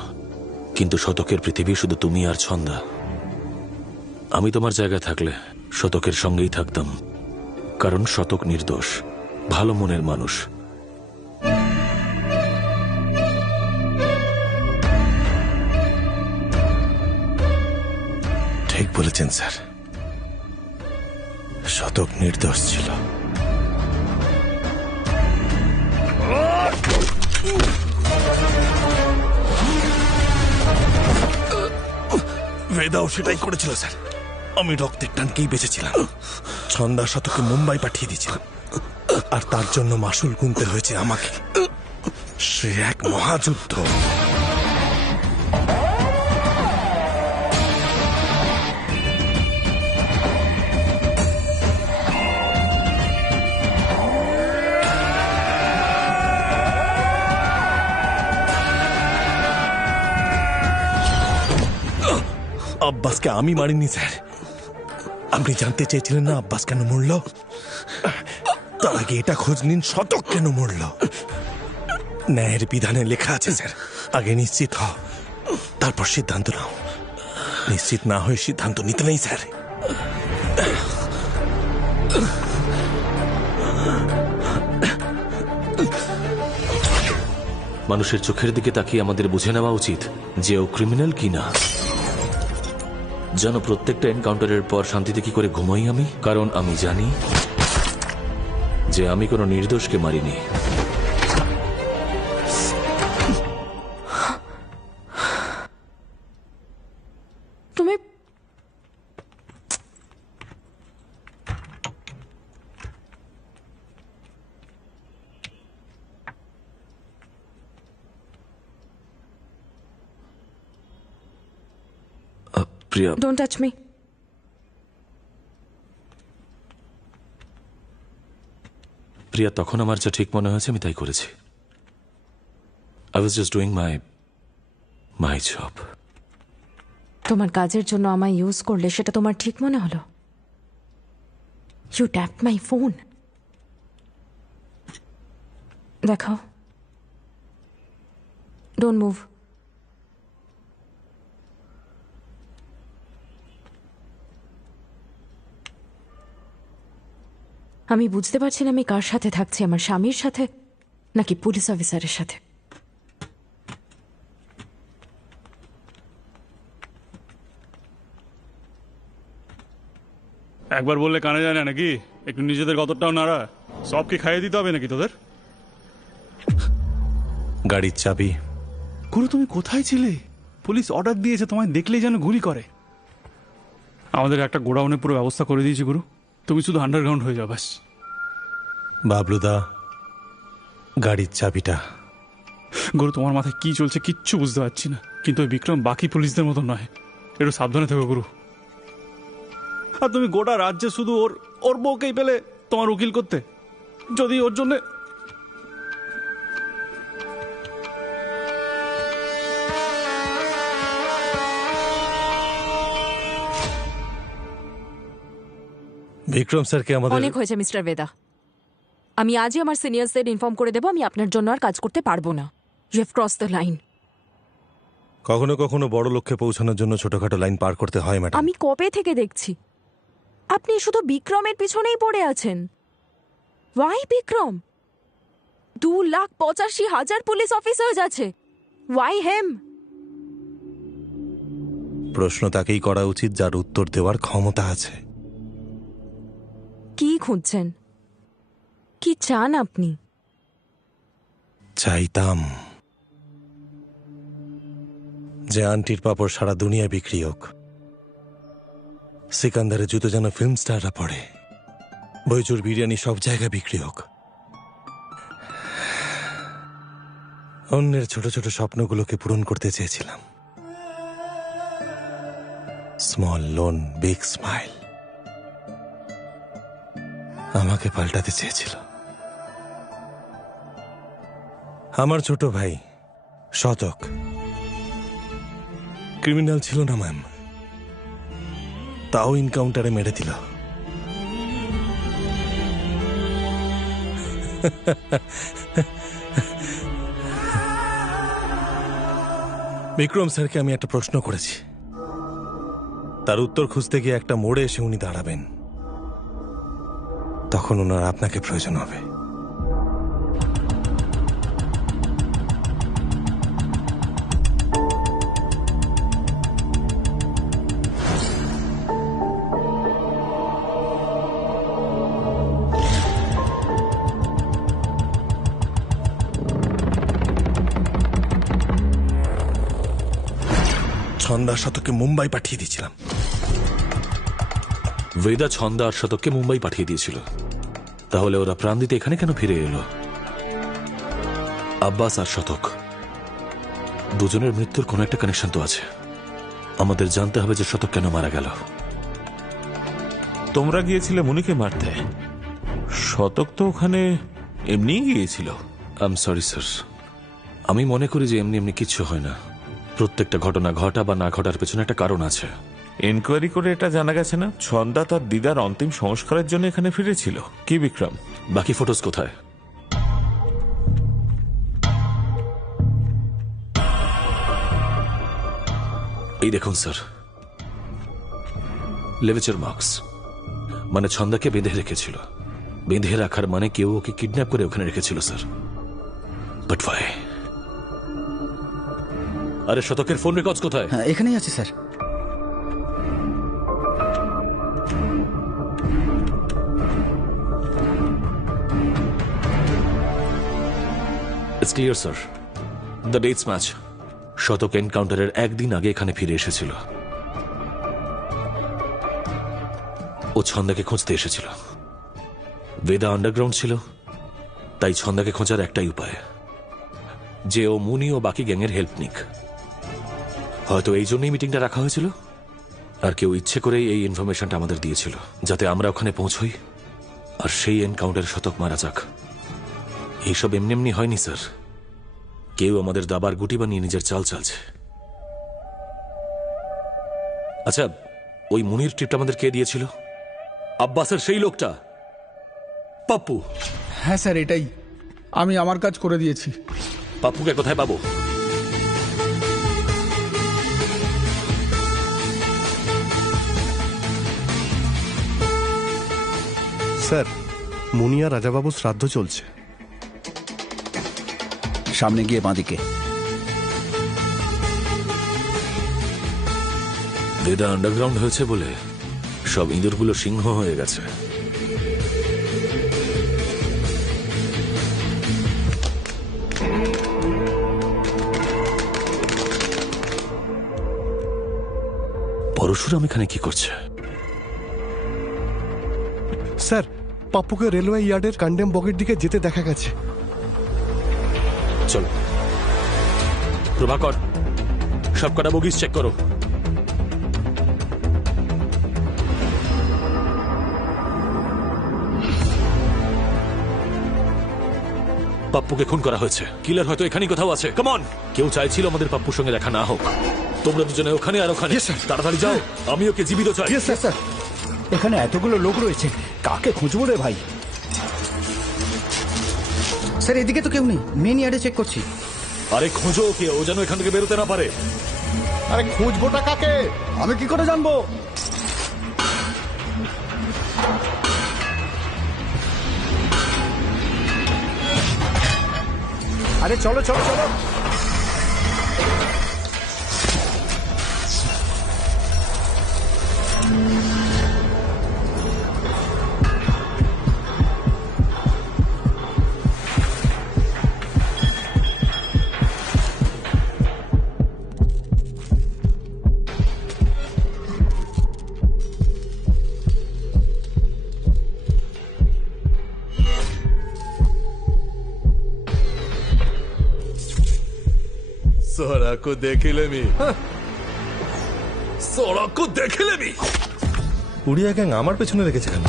কিন্তু শতকের পৃথিবী শুধু তুমি আর ছন্দা। আমি তোমার জায়গায় থাকলে শতকের সঙ্গেই থাকতাম, কারণ শতক নির্দোষ, ভালো মনের মানুষ। ঠিক বলেছেন স্যার, শতক নির্দোষ ছিল। বেদাও সেটাই করেছিল স্যার। আমি রক্তের টানকেই বেঁচেছিলাম। ছন্দা শতকে মুম্বাই পাঠিয়ে দিয়েছিলাম, আর তার জন্য মাসুল গুনতে হয়েছে আমাকে। সে এক মহাযুদ্ধ। আব্বাসকে আমি মারিনি স্যার। আপনি জানতে চেয়েছিলেন না আব্বাস কেন মরল? তার আগে এটা খোঁজ নিন শতক কেন মরল। ন্যায়ের বিধানে লেখা আছে স্যার, আগে নিশ্চিত হও, তারপর সিদ্ধান্ত নাও। নিশ্চিত না হয়ে সিদ্ধান্ত নিতে নেই স্যার। মানুষের চোখের দিকে তাকিয়ে আমাদের বুঝে নেওয়া উচিত যে ও ক্রিমিনাল কিনা। যেন প্রত্যেকটা এনকাউন্টারের পর শান্তিতে কি করে ঘুমাই আমি, কারণ আমি জানি যে আমি কোনো নির্দোষকে মারিনি। তুমি প্রিয়া, ডোন্ট টাচ মি। প্রিয়া, তখন আমার যা ঠিক মনে হয়েছে আমি তাই করেছি। I was just doing my job. তোমার কাজের জন্য আমায় ইউজ করলে সেটা তোমার ঠিক মনে হলো? You tap my phone. দেখাও। Don't move. আমি বুঝতে পারছি না আমি কার সাথে থাকছি, আমার স্বামীর সাথে নাকি পুলিশ অফিসারের সাথে। একবার বললে কানে যায় না নাকি? একটু নিজেদের কতটাও নাড়া। সব কি খাইয়ে দিতে হবে নাকি তোদের? গাড়ির চাবি। গুরু তুমি কোথায় ছিলে? পুলিশ অর্ডার দিয়েছে, তোমায় দেখলেই যেন গুলি করে। আমাদের একটা গোডাউনের পুরো ব্যবস্থা করে দিয়েছি গুরু, তুমি শুধু আন্ডারগ্রাউন্ড হয়ে যাও ব্যাস। বাবলুদা, গাড়ির চাবিটা। গুরু তোমার মাথায় কি চলছে কিচ্ছু বুঝতে পারছি না, কিন্তু ওই বিক্রম বাকি পুলিশদের মতো নয়, একটু সাবধানে থেকো গুরু। আর তুমি গোটা রাজ্যে শুধু ওর বউকেই পেলে তোমার উকিল করতে, যদি ওর জন্য বিক্রম স্যারকে আমাদের অনেক হয়েছে মিস্টার বেদা, আমি আজই আমার সিনিয়রসদের ইনফর্ম করে দেবো আমি আপনার জন্য আর কাজ করতে পারবো না। You have cross the line. কখনো কখনো বড় লক্ষ্যে পৌঁছানোর জন্য ছোটখাটো লাইন পার করতে হয় ম্যাডাম। আমি কবে থেকে দেখছি আপনি শুধু বিক্রমের পিছনেই পড়ে আছেন। ওয়াই বিক্রম? 2,85,000 পুলিশ অফিসার আছে, ওয়াই হেম? প্রশ্ন তাকেই করা উচিত যার উত্তর দেওয়ার ক্ষমতা আছে। কি খুঁজছেন? কি চান আপনি? চাইতাম যে আন্টির পাপড় সারা দুনিয়া বিক্রি হোক, সিকান্দারের জুতো যেন ফিল্ম স্টাররা পড়ে, বইচুর বিরিয়ানি সব জায়গায় বিক্রি হোক। অন্যের ছোট ছোট স্বপ্নগুলোকে পূরণ করতে চেয়েছিলাম। স্মল লোন বিগ স্মাইল আমাকে পাল্টাতে চেয়েছিল। আমার ছোট ভাই শতক ক্রিমিনাল ছিল না ম্যাম, তাও ইনকাউন্টারে মেরে দিল। বিক্রম স্যারকে আমি একটা প্রশ্ন করেছি, তার উত্তর খুঁজতে গিয়ে একটা মোড়ে এসে উনি দাঁড়াবেন, তখন ওনার আপনাকে প্রয়োজন হবে। ছন্দা শতককে মুম্বাই পাঠিয়ে দিয়েছিলাম। বেদা ছন্দা আর শতককে মুম্বাই পাঠিয়ে দিয়েছিল, তাহলে ওরা প্রাণ দিতে এখানে কেন ফিরে এলো? আব্বাস আর শতক দুজনের মৃত্যুর কোনো একটা কানেকশন তো আছে। আমাদের জানতে হবে যে শতক কেন মারা গেল। তোমরা গিয়েছিলে মুনিকে মারতে, শতক তো ওখানে এমনিই গিয়েছিল। আই এম সরি স্যার, আমি মনে করি যে এমনি এমনি কিচ্ছু হয় না। প্রত্যেকটা ঘটনা ঘটা বা না ঘটার পেছনে একটা কারণ আছে। এনকোয়ারি করে এটা জানা গেছে না ছন্দা তার দিদার অন্তিম সংস্কারের জন্য এখানে ফিরেছিল? কি বিক্রম, বাকি ফটোস কোথায়? এই দেখুন স্যার, লেভেচার মার্কস, মানে ছন্দাকে বেঁধে রেখেছিল। বেঁধে রাখার মানে কেউ ওকে কিডন্যাপ করে ওখানে রেখেছিল স্যার। বাট ভাই, আরে শতকের ফোন রেকর্ডস কোথায়? হ্যাঁ, এখানেই আছে sir. It's clear, sir. The dates match. শতক এনকাউন্টারের একদিন আগে এখানে ফিরে এসেছিল। ও ছন্দাকে খুঁজতে এসেছিল। বেদা আন্ডারগ্রাউন্ড ছিল, তাই ছন্দাকে খোঁজার একটাই উপায়, যে ও মুনি ও বাকি গ্যাংয়ের হেল্প নিক। হয়তো এই জন্যই মিটিংটা রাখা হয়েছিল, আর কেউ ইচ্ছে করেই এই ইনফরমেশনটা আমাদের দিয়েছিল, যাতে আমরা ওখানে পৌঁছই আর সেই এনকাউন্টারে শতক মারা যাক। এইসব এমনি এমনি হয়নি স্যার, কেউ আমাদের দাবার গুটি বানিয়ে নিজের চাল চালছে। আচ্ছা, ওই মুনির ট্রিপটা আমাদের কে দিয়েছিল? আব্বাসের সেই লোকটা, পাপ্পু। হ্যাঁ স্যার, এটাই আমি আমার কাজ করে দিয়েছি। পাপ্পুকে কোথায় পাবো? স্যার, মুনিয়া রাজাবাবু শ্রাদ্ধ চলছে। সামনে গিয়ে বাঁদিকে। বেদা আন্ডারগ্রাউন্ড হয়েছে বলে সব ইঁদুরগুলো সিংহ হয়ে গেছে। পরশুরাম এখানে কি করছে? স্যার, পাপ্পুকে রেলওয়ে ইয়ার্ডের কন্ডেম বগির দিকে যেতে দেখা গেছে। চলো প্রভাকর, সব কটা বগিস চেক করো। পাপ্পুকে খুন করা হয়েছে। কিলার হয়তো এখানেই কোথাও আছে। কাম অন, কেউ চাইছিল আমাদের পাপ্পুর সঙ্গে দেখা না হোক। তোমরা দুজনে ওখানে আর ওখানে। তাড়াতাড়ি যাও, আমি ওকে জীবিত চাই। স্যার, এখানে এতগুলো লোক রয়েছে, কাকে খুঁজবো রে ভাই? স্যার এদিকে তো কেউ নেই, মেন ইয়ার্ডে চেক করছি। আরে খোঁজো ওকে, ও যেন এখান থেকে বেরোতে না পারে। আরে খুঁজবোটা কাকে? আমি কি করে জানবো? আরে চলো চলো চলো। सोरा দেখে লেমি, সোরা কো দেখে লেমি। উড়িয়া গ্যাং আমার পেছনে রেখেছে কেন?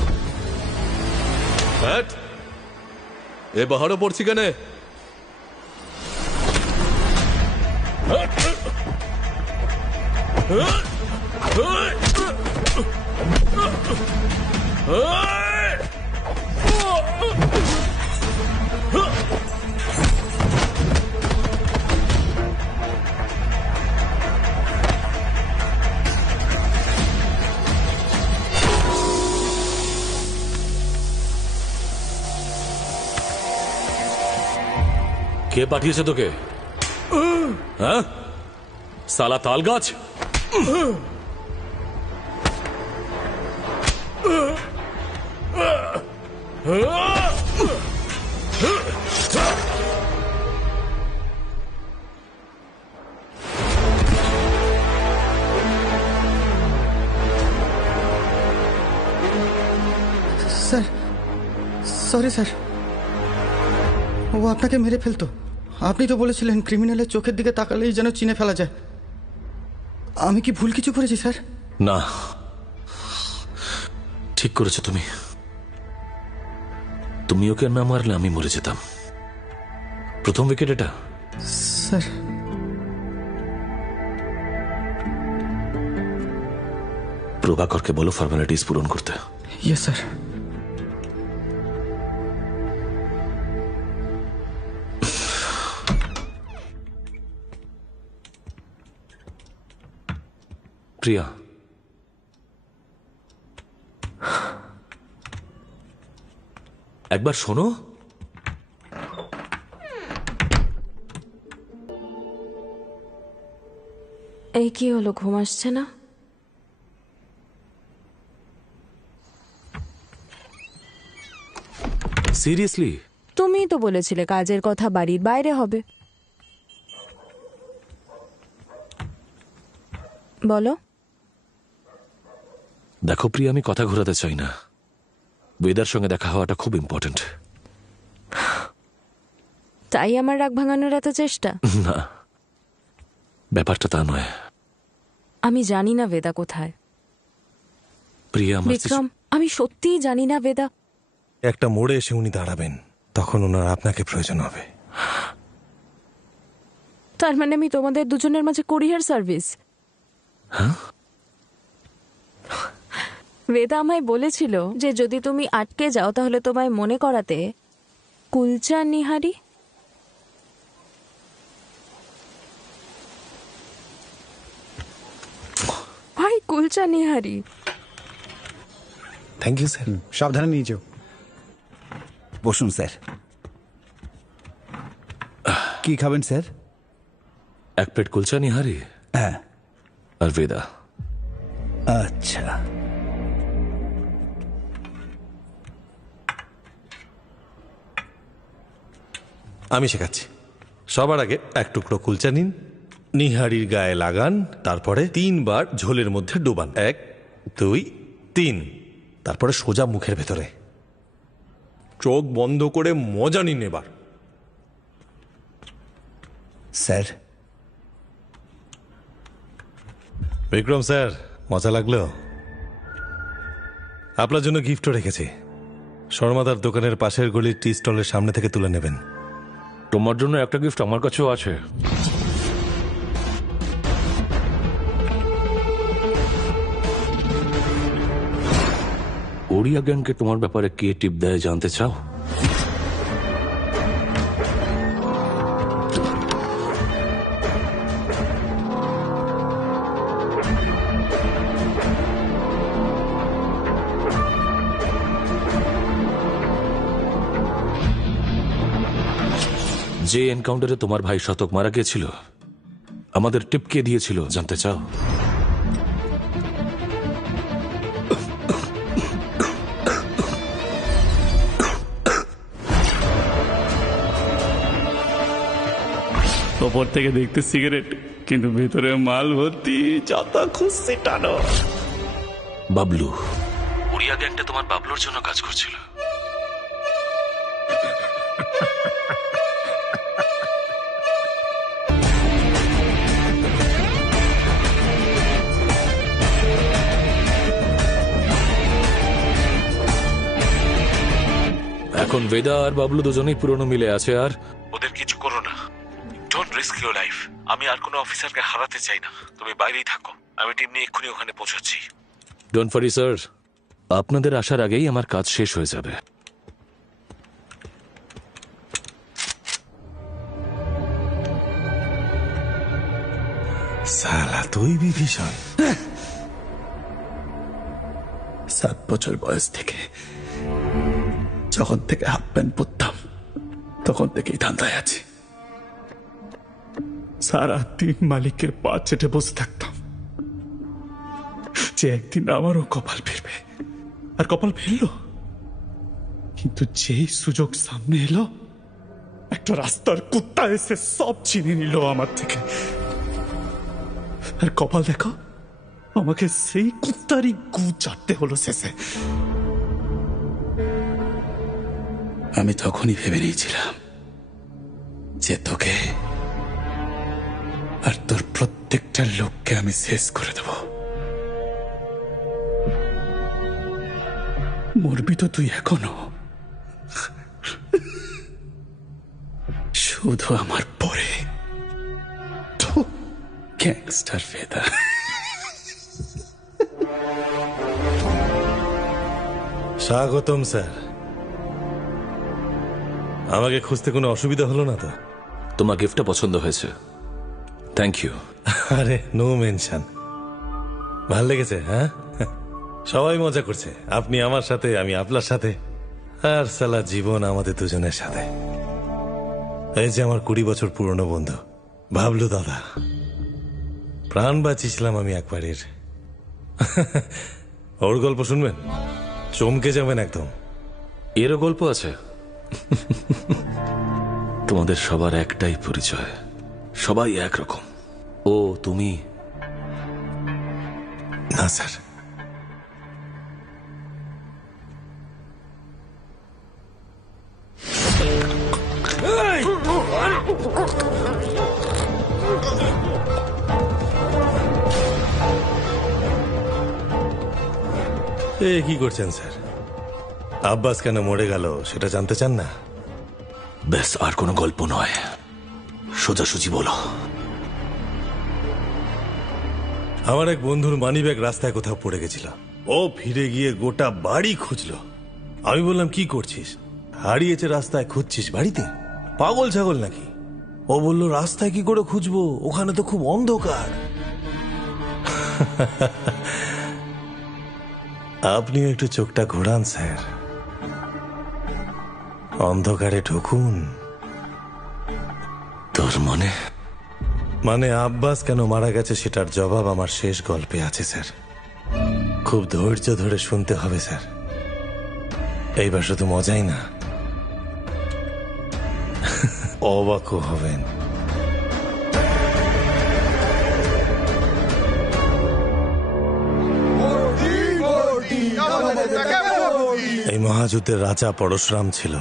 এ বাহারও পড়ছি কেন? কে পাঠিয়েছে তোকে? হ্যাঁ, সালা তাল গাছ। স্যার সরি স্যার, ও আপনাকে মেরে ফেলতো। আপনি তো বলেছিলেন ক্রিমিনালের চোখের দিকে তাকালেই যেন চিনে ফেলা যায়। আমি কি ভুল কিছু করেছি স্যার? না, ঠিক করেছো তুমি। তুমি ওকে না মারলে আমি মরে যেতাম। প্রথম উইকেট এটা। স্যার প্রভাকরকে বলো ফর্মালিটিস পূরণ করতে। Yes sir. প্রিয়া, একবার শোনো। এই কি হলো, ঘুম আসছে না? সিরিয়াসলি? তুমিই তো বলেছিলে কাজের কথা বাড়ির বাইরে হবে। বলো। দেখো প্রিয়া, আমি কথা ঘোরাতে চাই না। বেদার সঙ্গে দেখা হওয়াটা খুব ইম্পর্টেন্ট। তাই আমার রাগ ভাঙানোর এত চেষ্টা? না, ব্যাপারটা তা নয়। আমি জানি না বেদা কোথায়। প্রিয়া, বিক্রম, আমি সত্যিই জানি না বেদা। একটা মোড়ে এসে উনি দাঁড়াবেন, তখন ওনার আপনাকে প্রয়োজন হবে। তার মানে আমি তোমাদের দুজনের মাঝে কোরিয়ার সার্ভিস? বেদা আমায় বলেছিল যে যদি তুমি আটকে যাও তাহলে তোমায় মনে করাতে কুলচা নিহারি। ভাই, kulcha nihari. Thank you sir. সাবধানে নিয়ে যাও। বসুন স্যার। কি খাবেন স্যার? এক প্লেট কুলচা নিহারি। হ্যাঁ। আর বেদা। আচ্ছা। আমি শেখাচ্ছি। সবার আগে এক টুকরো কুলচা নিন, নিহারির গায়ে লাগান, তারপরে 3 বার ঝোলের মধ্যে ডোবান। 1 2 3। তারপরে সোজা মুখের ভেতরে। চোখ বন্ধ করে মজা নিন এবার। স্যার। বিক্রম স্যার, মজা লাগলো? আপনার জন্য গিফটও রেখেছি। শর্মাদার দোকানের পাশের গলির টি স্টলের সামনে থেকে তুলে নেবেন। তোমার জন্য একটা গিফট আমার কাছেও আছে। ওড়িয়া গ্যাংকে তোমার ব্যাপারে কে টিপ দেয় জানতে চাও? যে এনকাউন্টারে তোমার ভাই শতক মারা গিয়েছিল, আমাদের টিপ কে দিয়েছিল জানতে চাও? ওপর থেকে দেখতে সিগারেট, কিন্তু ভেতরে মাল ভর্তি, যত খুশি টানো। বাবলু। ওড়িয়া গ্যাংটা তোমার বাবলুর জন্য কাজ করছিল। এখন বেদা আর বাবলু দুজনেই পুরনো মিলে আছে। আর ওদের কিছু করো না। Don't risk your life. আমি আর কোনো অফিসারকে হারাতে চাই না। তুমি বাইরেই থাকো, আমি টিম নিয়ে এক্ষুনি ওখানে পৌঁছাচ্ছি। ডোন্ট ওয়ারি স্যার, আপনাদের আসার আগেই আমার কাজ শেষ হয়ে যাবে। সালা তুই বিভীষণ। 7 বছর বয়স থেকে, যখন থেকে হাফ প্যান্ট পরতাম, তখন থেকেই ধান্দায় আছি। সারাদিন মালিকের পা চেটে বসে থাকতাম যে একদিন আমারও কপাল ফিরবে। আর কপাল ফিরল, কিন্তু যেই সুযোগ সামনে এলো, একটা রাস্তার কুত্তা এসে সব চিনে নিল আমার থেকে। আর কপাল দেখো, আমাকে সেই কুত্তারই গু চাটতে হলো শেষে। আমি তখনই ভেবে নিয়েছিলাম যে তোকে আর তোর প্রত্যেকটা লোককে আমি শেষ করে দেব। মরবি তো তুই এখনো, শুধু আমার পরে। গ্যাংস্টার বেদা। স্বাগতম স্যার। আমাকে খুঁজতে কোনো অসুবিধা হলো না তো? তোমার গিফটটা পছন্দ হয়েছে, থ্যাংক ইউ। আরে নো মেনশন। ভাল লেগেছে? হ্যাঁ, সবাই মজা করছে, আপনি আমার সাথে, আমি আপনার সাথে, আর সালা জীবন আমাদের দুজনের সাথে। এই যে আমার 20 বছর পুরনো বন্ধু বাবলু দাদা, প্রাণ বাঁচিয়েছিলাম আমি একবারের। ওর গল্প শুনবেন, চমকে যাবেন একদম। এরও গল্প আছে? তোমাদের সবার একটাই পরিচয়, সবাই একরকম। ও তুমি? না স্যার। কি করছেন স্যার? আব্বাস কেন মরে গেল সেটা জানতে চান না? ব্যাস, আর কোনো গল্প নয়, সোজাসুজি বলো। আমার এক বন্ধুর মানিব্যাগ রাস্তায় কোথাও পড়ে গেছিল। ও ফিরে গিয়ে গোটা বাড়ি খুঁজলো। আমি বললাম, কি করছিস? হারিয়েছে রাস্তায়, খুঁজছিস বাড়িতে? পাগল ছাগল নাকি? ও বলল, রাস্তায় কি করে খুঁজবো, ওখানে তো খুব অন্ধকার। আপনিও একটু চোখটা ঘোরান স্যার। অন্ধকারে ঢুকুন। তোর মানে আব্বাস কেন মারা গেছে সেটার জবাব আমার শেষ গল্পে আছে স্যার। খুব ধৈর্য ধরে শুনতে হবে স্যার। এইবার শুধু মজাই না, অবাকও হবেন। এই মহাযুদ্ধের রাজা পরশুরাম ছিল,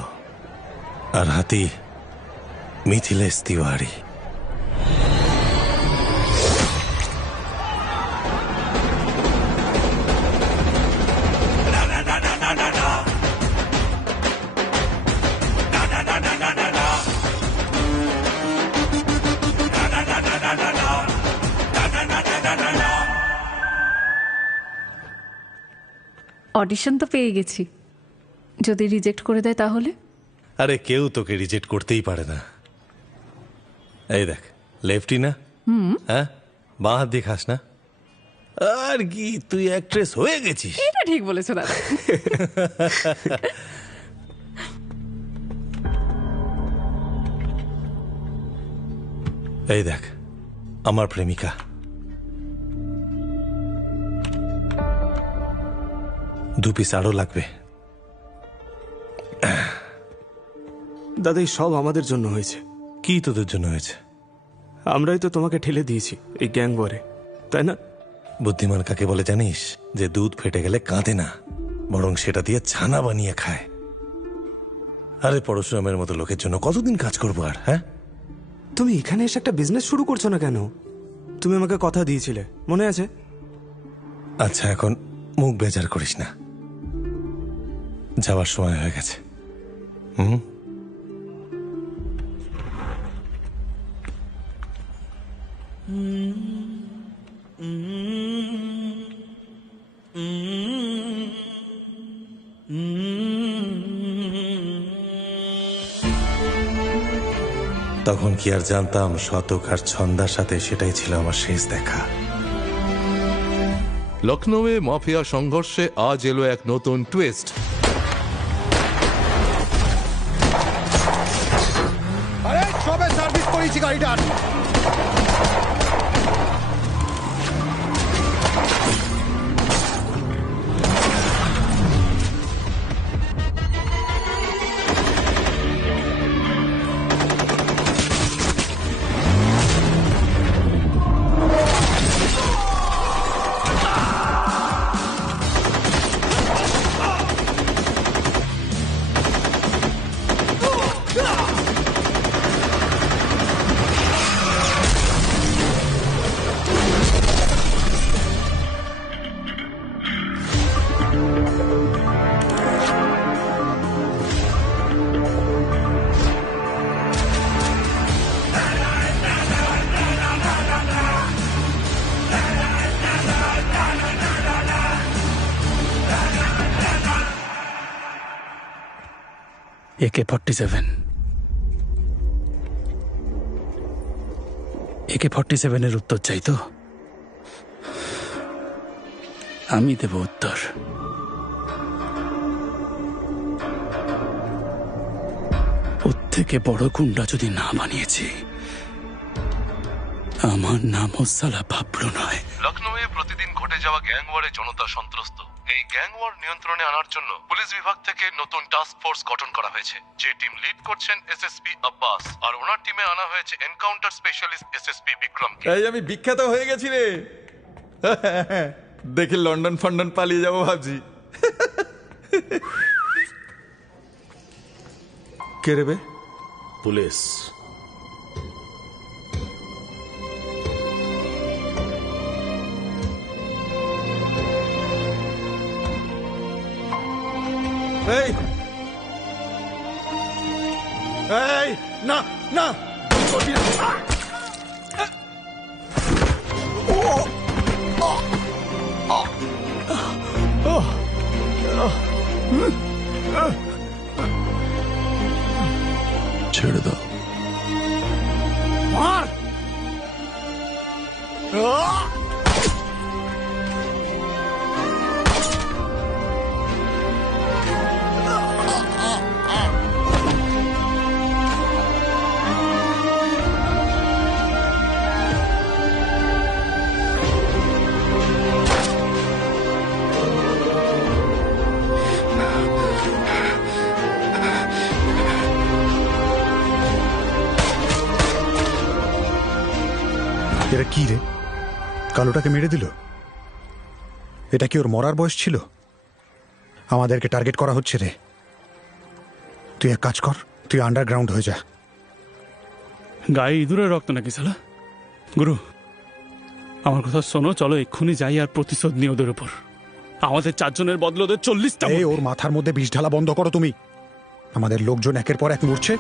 আর হাতি মিথিলেশ তিওয়ারি। অডিশন তো পেয়ে গেছি, যদি রিজেক্ট করে দেয় তাহলে? আরে কেউ তোকে রিজেক্ট করতেই পারে না। এই দেখ, লেফটি না? হ্যাঁ, বাঁ হাত দিয়ে খাস না? আর কি, তুই অ্যাক্ট্রেস হয়ে গেছিস। এটা ঠিক বলেছো দাদা। এই দেখ, আমার প্রেমিকা। দু পিস আরো লাগবে। দাদা, এই সব আমাদের জন্য হয়েছে। কি তোদের জন্য হয়েছে? আমরাই তো তোমাকে ঠেলে দিয়েছি এই গ্যাং ওয়ারে, তাই না? বুদ্ধিমান কাকে বলে জানিস? যে দুধ ফেটে গেলে কাঁদে না, বরং সেটা দিয়ে ছানা বানিয়ে খায়। আরে পরশুরামের মতো লোকের জন্য কতদিন কাজ করবো আর? হ্যাঁ, তুমি এখানে এসে একটা বিজনেস শুরু করছো না কেন? তুমি আমাকে কথা দিয়েছিলে, মনে আছে? আচ্ছা, এখন মুখ বেজার করিস না, যাওয়ার সময় হয়ে গেছে। তখন কি আর জানতাম শতক আর ছন্দার সাথে সেটাই ছিল আমার শেষ দেখা। লখনৌয়ে মাফিয়া সংঘর্ষে আজ এলো এক নতুন টুইস্ট। আরে সবে সার্ভিস করেছি গাড়িটার। AK-47 AK-47 উত্তর চাই তো? আমি দেব উত্তর। ওর থেকে বড় গুন্ডা যদি না বানিয়েছি, আমার নাম সালা বাবলু নয়। লখনৌয়ে প্রতিদিন ঘটে যাওয়া গ্যাং ওয়ারে জনতা সন্ত্রস্ত। এই গ্যাং ওয়ার নিয়ন্ত্রণে আনার জন্য পুলিশ বিভাগ থেকে নতুন টাস্ক ফোর্স গঠন করা হয়েছে। যে টিম লিড করছেন এসএসপি আব্বাস, আর ওনার টিমে আনা হয়েছে এনকাউন্টার স্পেশালিস্ট এসএসপি বিক্রম। এই আমি বিখ্যাত হয়ে গেছি রে। দেখি লন্ডন ফন্ডন পালিয়ে যাবো ভাবছি। কে রে বে? পুলিশ। এই এই না না, ছেড়ে দাও। মার। এরা কি রে? কালোটাকে মেরে দিল? এটা কি ওর মরার বয়স ছিল? আমাদেরকে টার্গেট করা হচ্ছে রে। তুই এক কাজ কর, তুই আন্ডারগ্রাউন্ড হয়ে যা। গায়ে ইঁদুরের রক্ত নাকি শালা? গুরু, আমার কথা শোনো, চলো এক্ষুনি যাই আর প্রতিশোধ নিই ওদের উপর। আমাদের 4 জনের বদলে ওদের 40টা। ওর মাথার মধ্যে বিষ ঢালা বন্ধ করো তুমি। আমাদের লোকজন একের পর এক মরছে।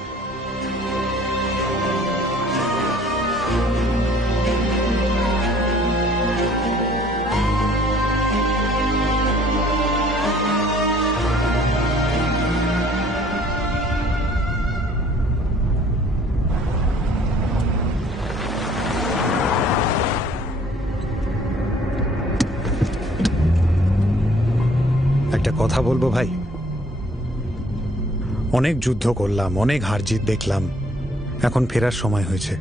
একটা কথা বলবো ভাই, অনেক যুদ্ধ করলাম, অনেক হার জিত দেখলাম, এখন ফেরার সময় হয়েছে।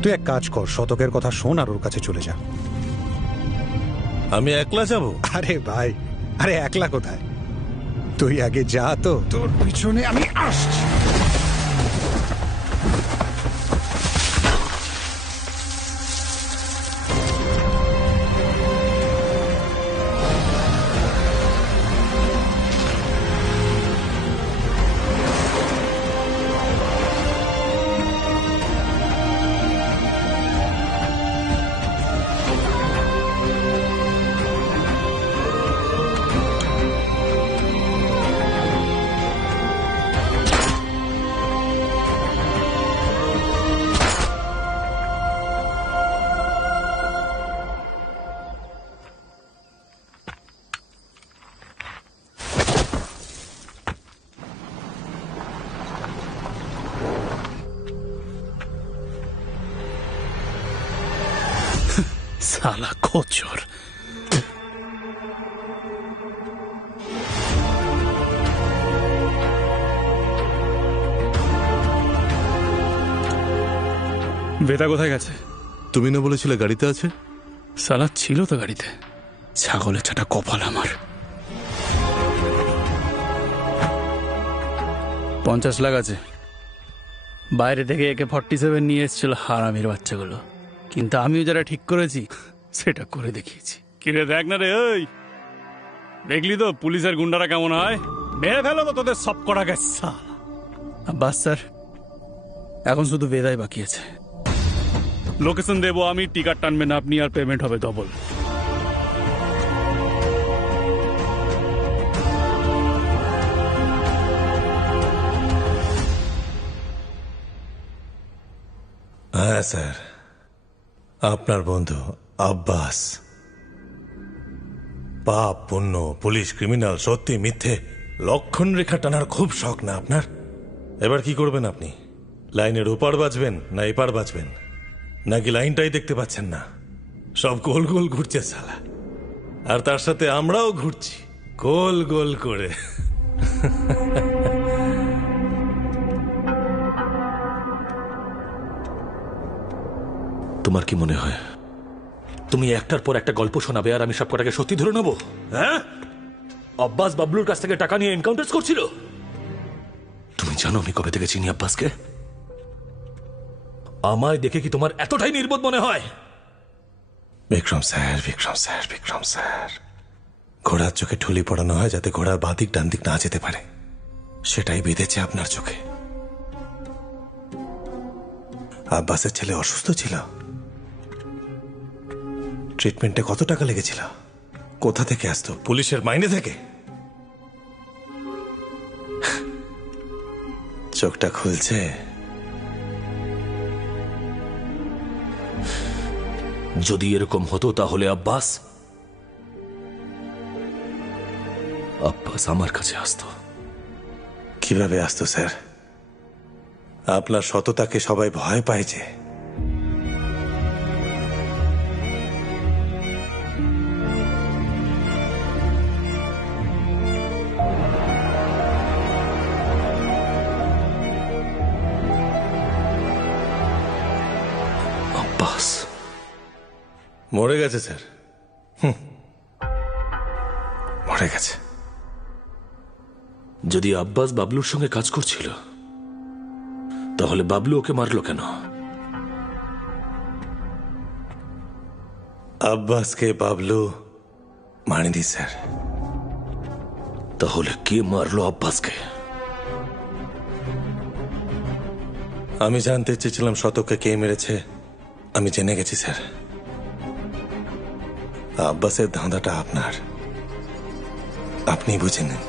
তুই এক কাজ কর, শতকের কথা শোন আর ওর কাছে চলে যা। আমি একলা যাব? আরে ভাই, আরে একলা কোথায়, তুই আগে যা, তো তোর পিছনে আমি আসছি। শালা খোচর। বেটা কোথায় গেছে? তুমি না বলেছিলে গাড়িতে আছে? শালা ছিল তো গাড়িতে। ছাগলের ছাটা কপাল আমার। 50 লাখ আছে। বাইরে থেকে AK-47 নিয়ে এসেছিল হারামির বাচ্চাগুলো, কিন্তু আমিও যারা ঠিক করেছি সেটা করে দেখিয়েছি। কিরে দেখ না রে, ওই দেখলি তো পুলিশের গুন্ডারা কেমন হয়? মেরে ফেলো তো তোদের সব করা গেছে। বাস স্যার, এখন শুধু বেদাই বাকি আছে। লোকেশন দেবো আমি, টিকিট টানবেন আপনি, আর পেমেন্ট হবে ডবল। হ্যাঁ স্যার, আপনার বন্ধু আব্বাস। পাপ পুণ্য, পুলিশ, ক্রিমিনাল, সত্যি মিথ্যে লক্ষণ রেখা টানার খুব শখ না আপনার? এবার কি করবেন আপনি? লাইনের ওপার বাজবেন না এপার বাজবেন, নাকি লাইনটাই দেখতে পাচ্ছেন না? সব গোল গোল ঘুরছে সালা, আর তার সাথে আমরাও ঘুরছি গোল গোল করে। তোমার কি মনে হয় তুমি একটার পর একটা গল্প শোনাবে আর আমি সব কটাকে সত্যি ধরে নেবো? হ্যাঁ, আব্বাস বাবলুর কাছ থেকে টাকা নিয়ে এনকাউন্টার করছিল। তুমি জানো আমি কবে থেকে চিনি আব্বাসকে? আমায় দেখে কি তোমার এতটাই নির্বোধ মনে হয়? Vikram sir, Vikram sir, Vikram sir, ঘোড়ার চোখে ঠুলি পড়ানো হয় যাতে ঘোড়ার বাঁ দিক ডান দিক না যেতে পারে, সেটাই বেঁধেছে আপনার চোখে। আব্বাসের ছেলে অসুস্থ ছিল, ট্রিটমেন্টে কত টাকা লেগেছিল? কোথা থেকে আসতো? পুলিশের মাইনে থেকে? চোখটা খুলছে। যদি এরকম হতো তাহলে আব্বাস আমার কাছে আসতো। কিভাবে আসতো স্যার? আপনার সততাকে সবাই ভয় পায় যে। আব্বাস মরে গেছে স্যার, মরে গেছে। যদি আব্বাস বাবলুর সঙ্গে কাজ করছিল তাহলে বাবলু ওকে মারলো কেন? আব্বাসকে বাবলু মারেনি স্যার। তাহলে কে মারলো আব্বাসকে? আমি জানতে চেয়েছিলাম শতককে কে মেরেছে, আমি জেনে গেছি স্যার। আব্বাসের ধাঁধাটা আপনার, আপনি বুঝে নিন।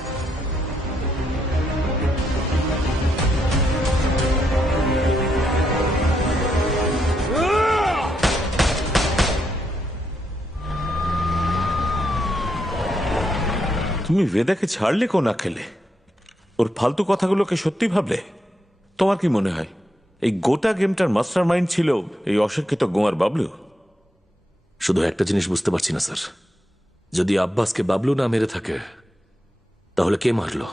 তুমি বেদাকে ছাড়লে কোন আঁকেলে? ওর ফালতু কথাগুলোকে সত্যি ভাবলে? তোমার কি মনে হয় এই গোটা গেমটার মাস্টার মাইন্ড ছিল এই অশিক্ষিত গোয়ার বাবলু? শুধু একটা জিনিস বুঝতে পারছি না স্যার, যদি আব্বাসকে বাবলু না মেরে থাকে তাহলে কে মারলো?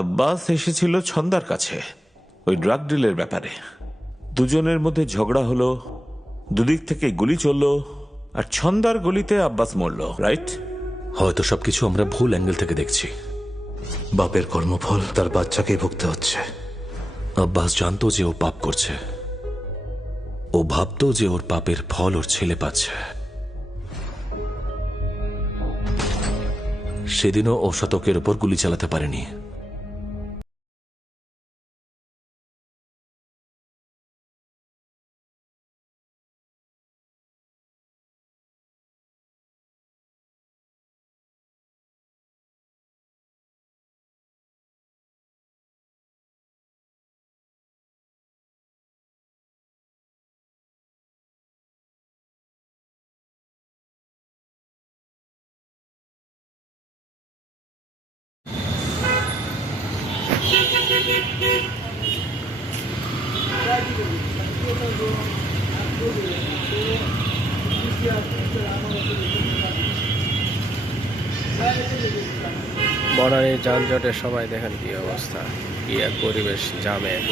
আব্বাস এসেছিল ছন্দার কাছে ওই ড্রাগ ডিলের ব্যাপারে। দুজনের মধ্যে ঝগড়া হলো, দুদিক থেকে গুলি চললো, আর ছন্দার গুলিতে আব্বাস মরল, রাইট? হয়তো সবকিছু আমরা ভুল অ্যাঙ্গেল থেকে দেখছি। বাপের কর্মফল তার বাচ্চাকে ভুগতে হচ্ছে। আব্বাস জানতো যে ও পাপ করছে, ও ভাবতো যে ওর পাপের ফল ওর ছেলে পাচ্ছে। সেদিনও ও শতকের উপর গুলি চালাতে পারেনি। বনানীর যানজটের সময় দেখেন কি অবস্থা, কি এক পরিবেশ জামের।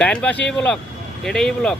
ডাইন পাশে এই ব্লক, এটাই এই ব্লক।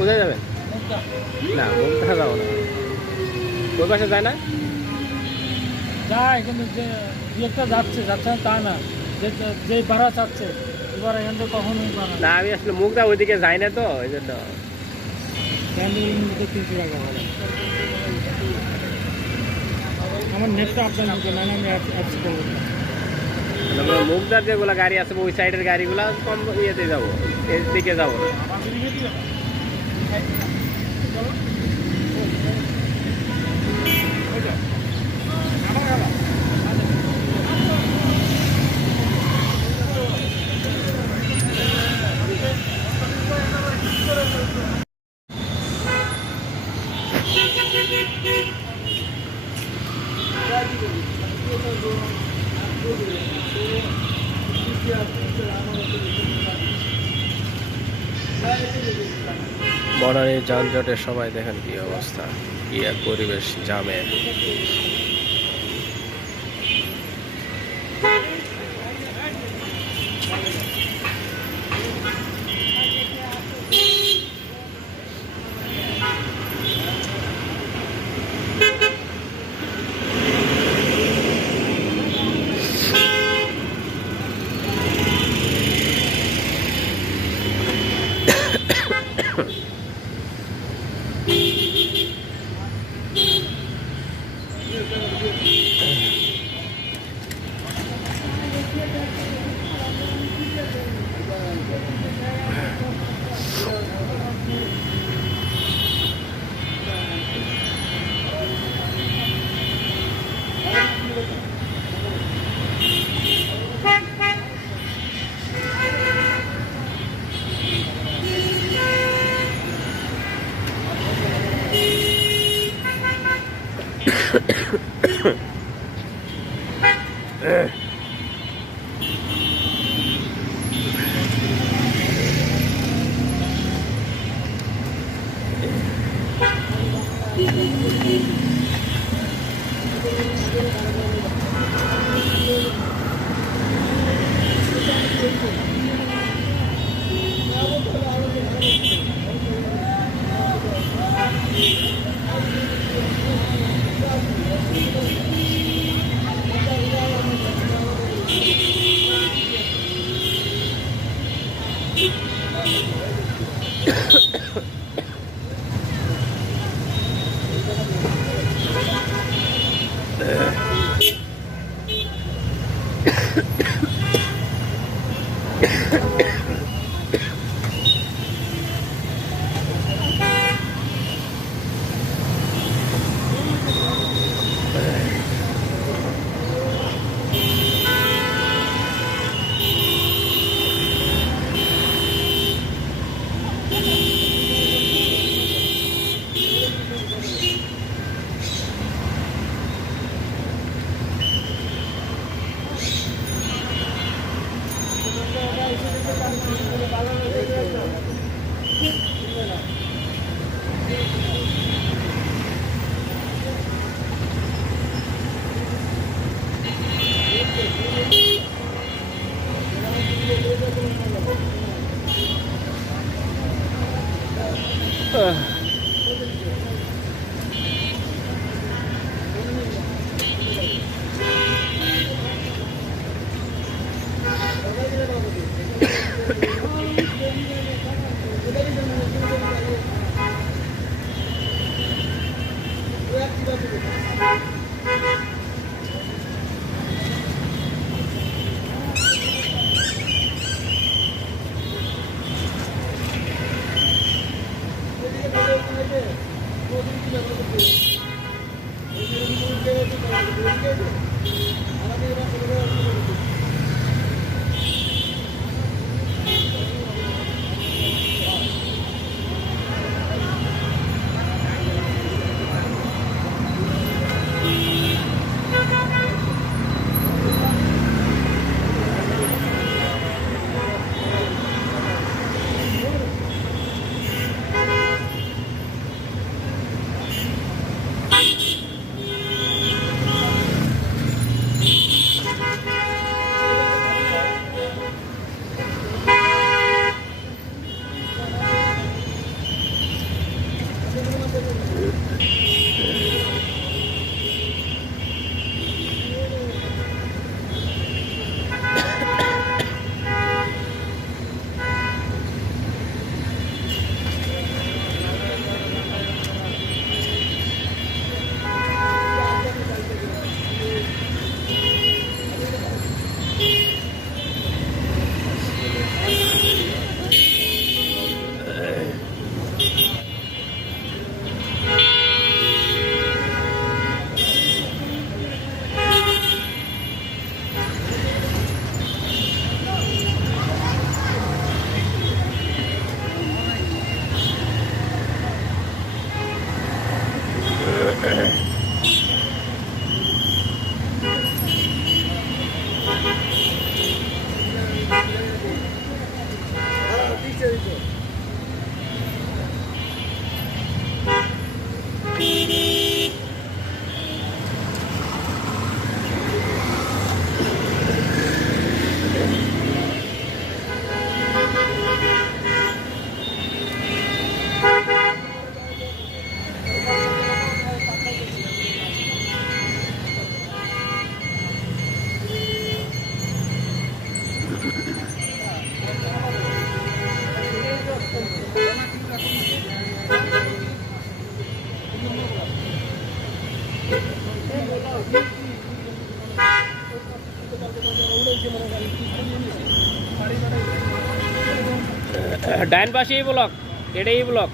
কোথায় যাবেন? না মুখটা যাও না, ওই পাশে যায় না, যায় কিন্তু যে একটা যাচ্ছে যাচ্ছে না তা না, যে ভাড়া চাচ্ছে এবার এখান থেকে কখনোই ভাড়া না। আমি আসলে মুখটা ওইদিকে যাই না তো, এই জন্য 300 টাকা ভাড়া। আমার নেটটা আপনার মুখে না, আমি অ্যাপস করবো না। মুখদার যেগুলো গাড়ি আছে ওই সাইডের গাড়িগুলো কম ইয়েতে যাবো, এর দিকে যাবো না। বনানীর যানজটের সময় দেখেন কি অবস্থা, কি এক পরিবেশ জামের। ডাইন পাশে এই ব্লক, এটাই এই ব্লক।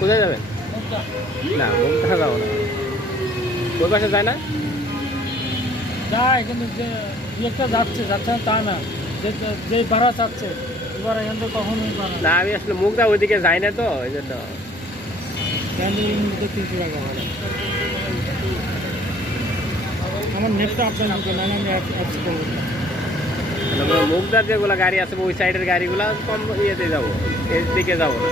কোথায় যাবেন? না মুখটা যাবো না, ওই পাশে যায় না, যায় কিন্তু যে একটা যাচ্ছে যাচ্ছে না তা না, যে ভাড়া চাচ্ছে এবার এখান থেকে কখনোই ভাড়া না। আমি আসলে মুখটা ওইদিকে যাই না তো, এই জন্য আমার নেটটা আপনার মুখে না, আমি অ্যাপস করবো না। মুখদার যেগুলো গাড়ি আছে ওই সাইডের গাড়িগুলো কম ইয়েতে যাবো, এর দিকে যাবো না।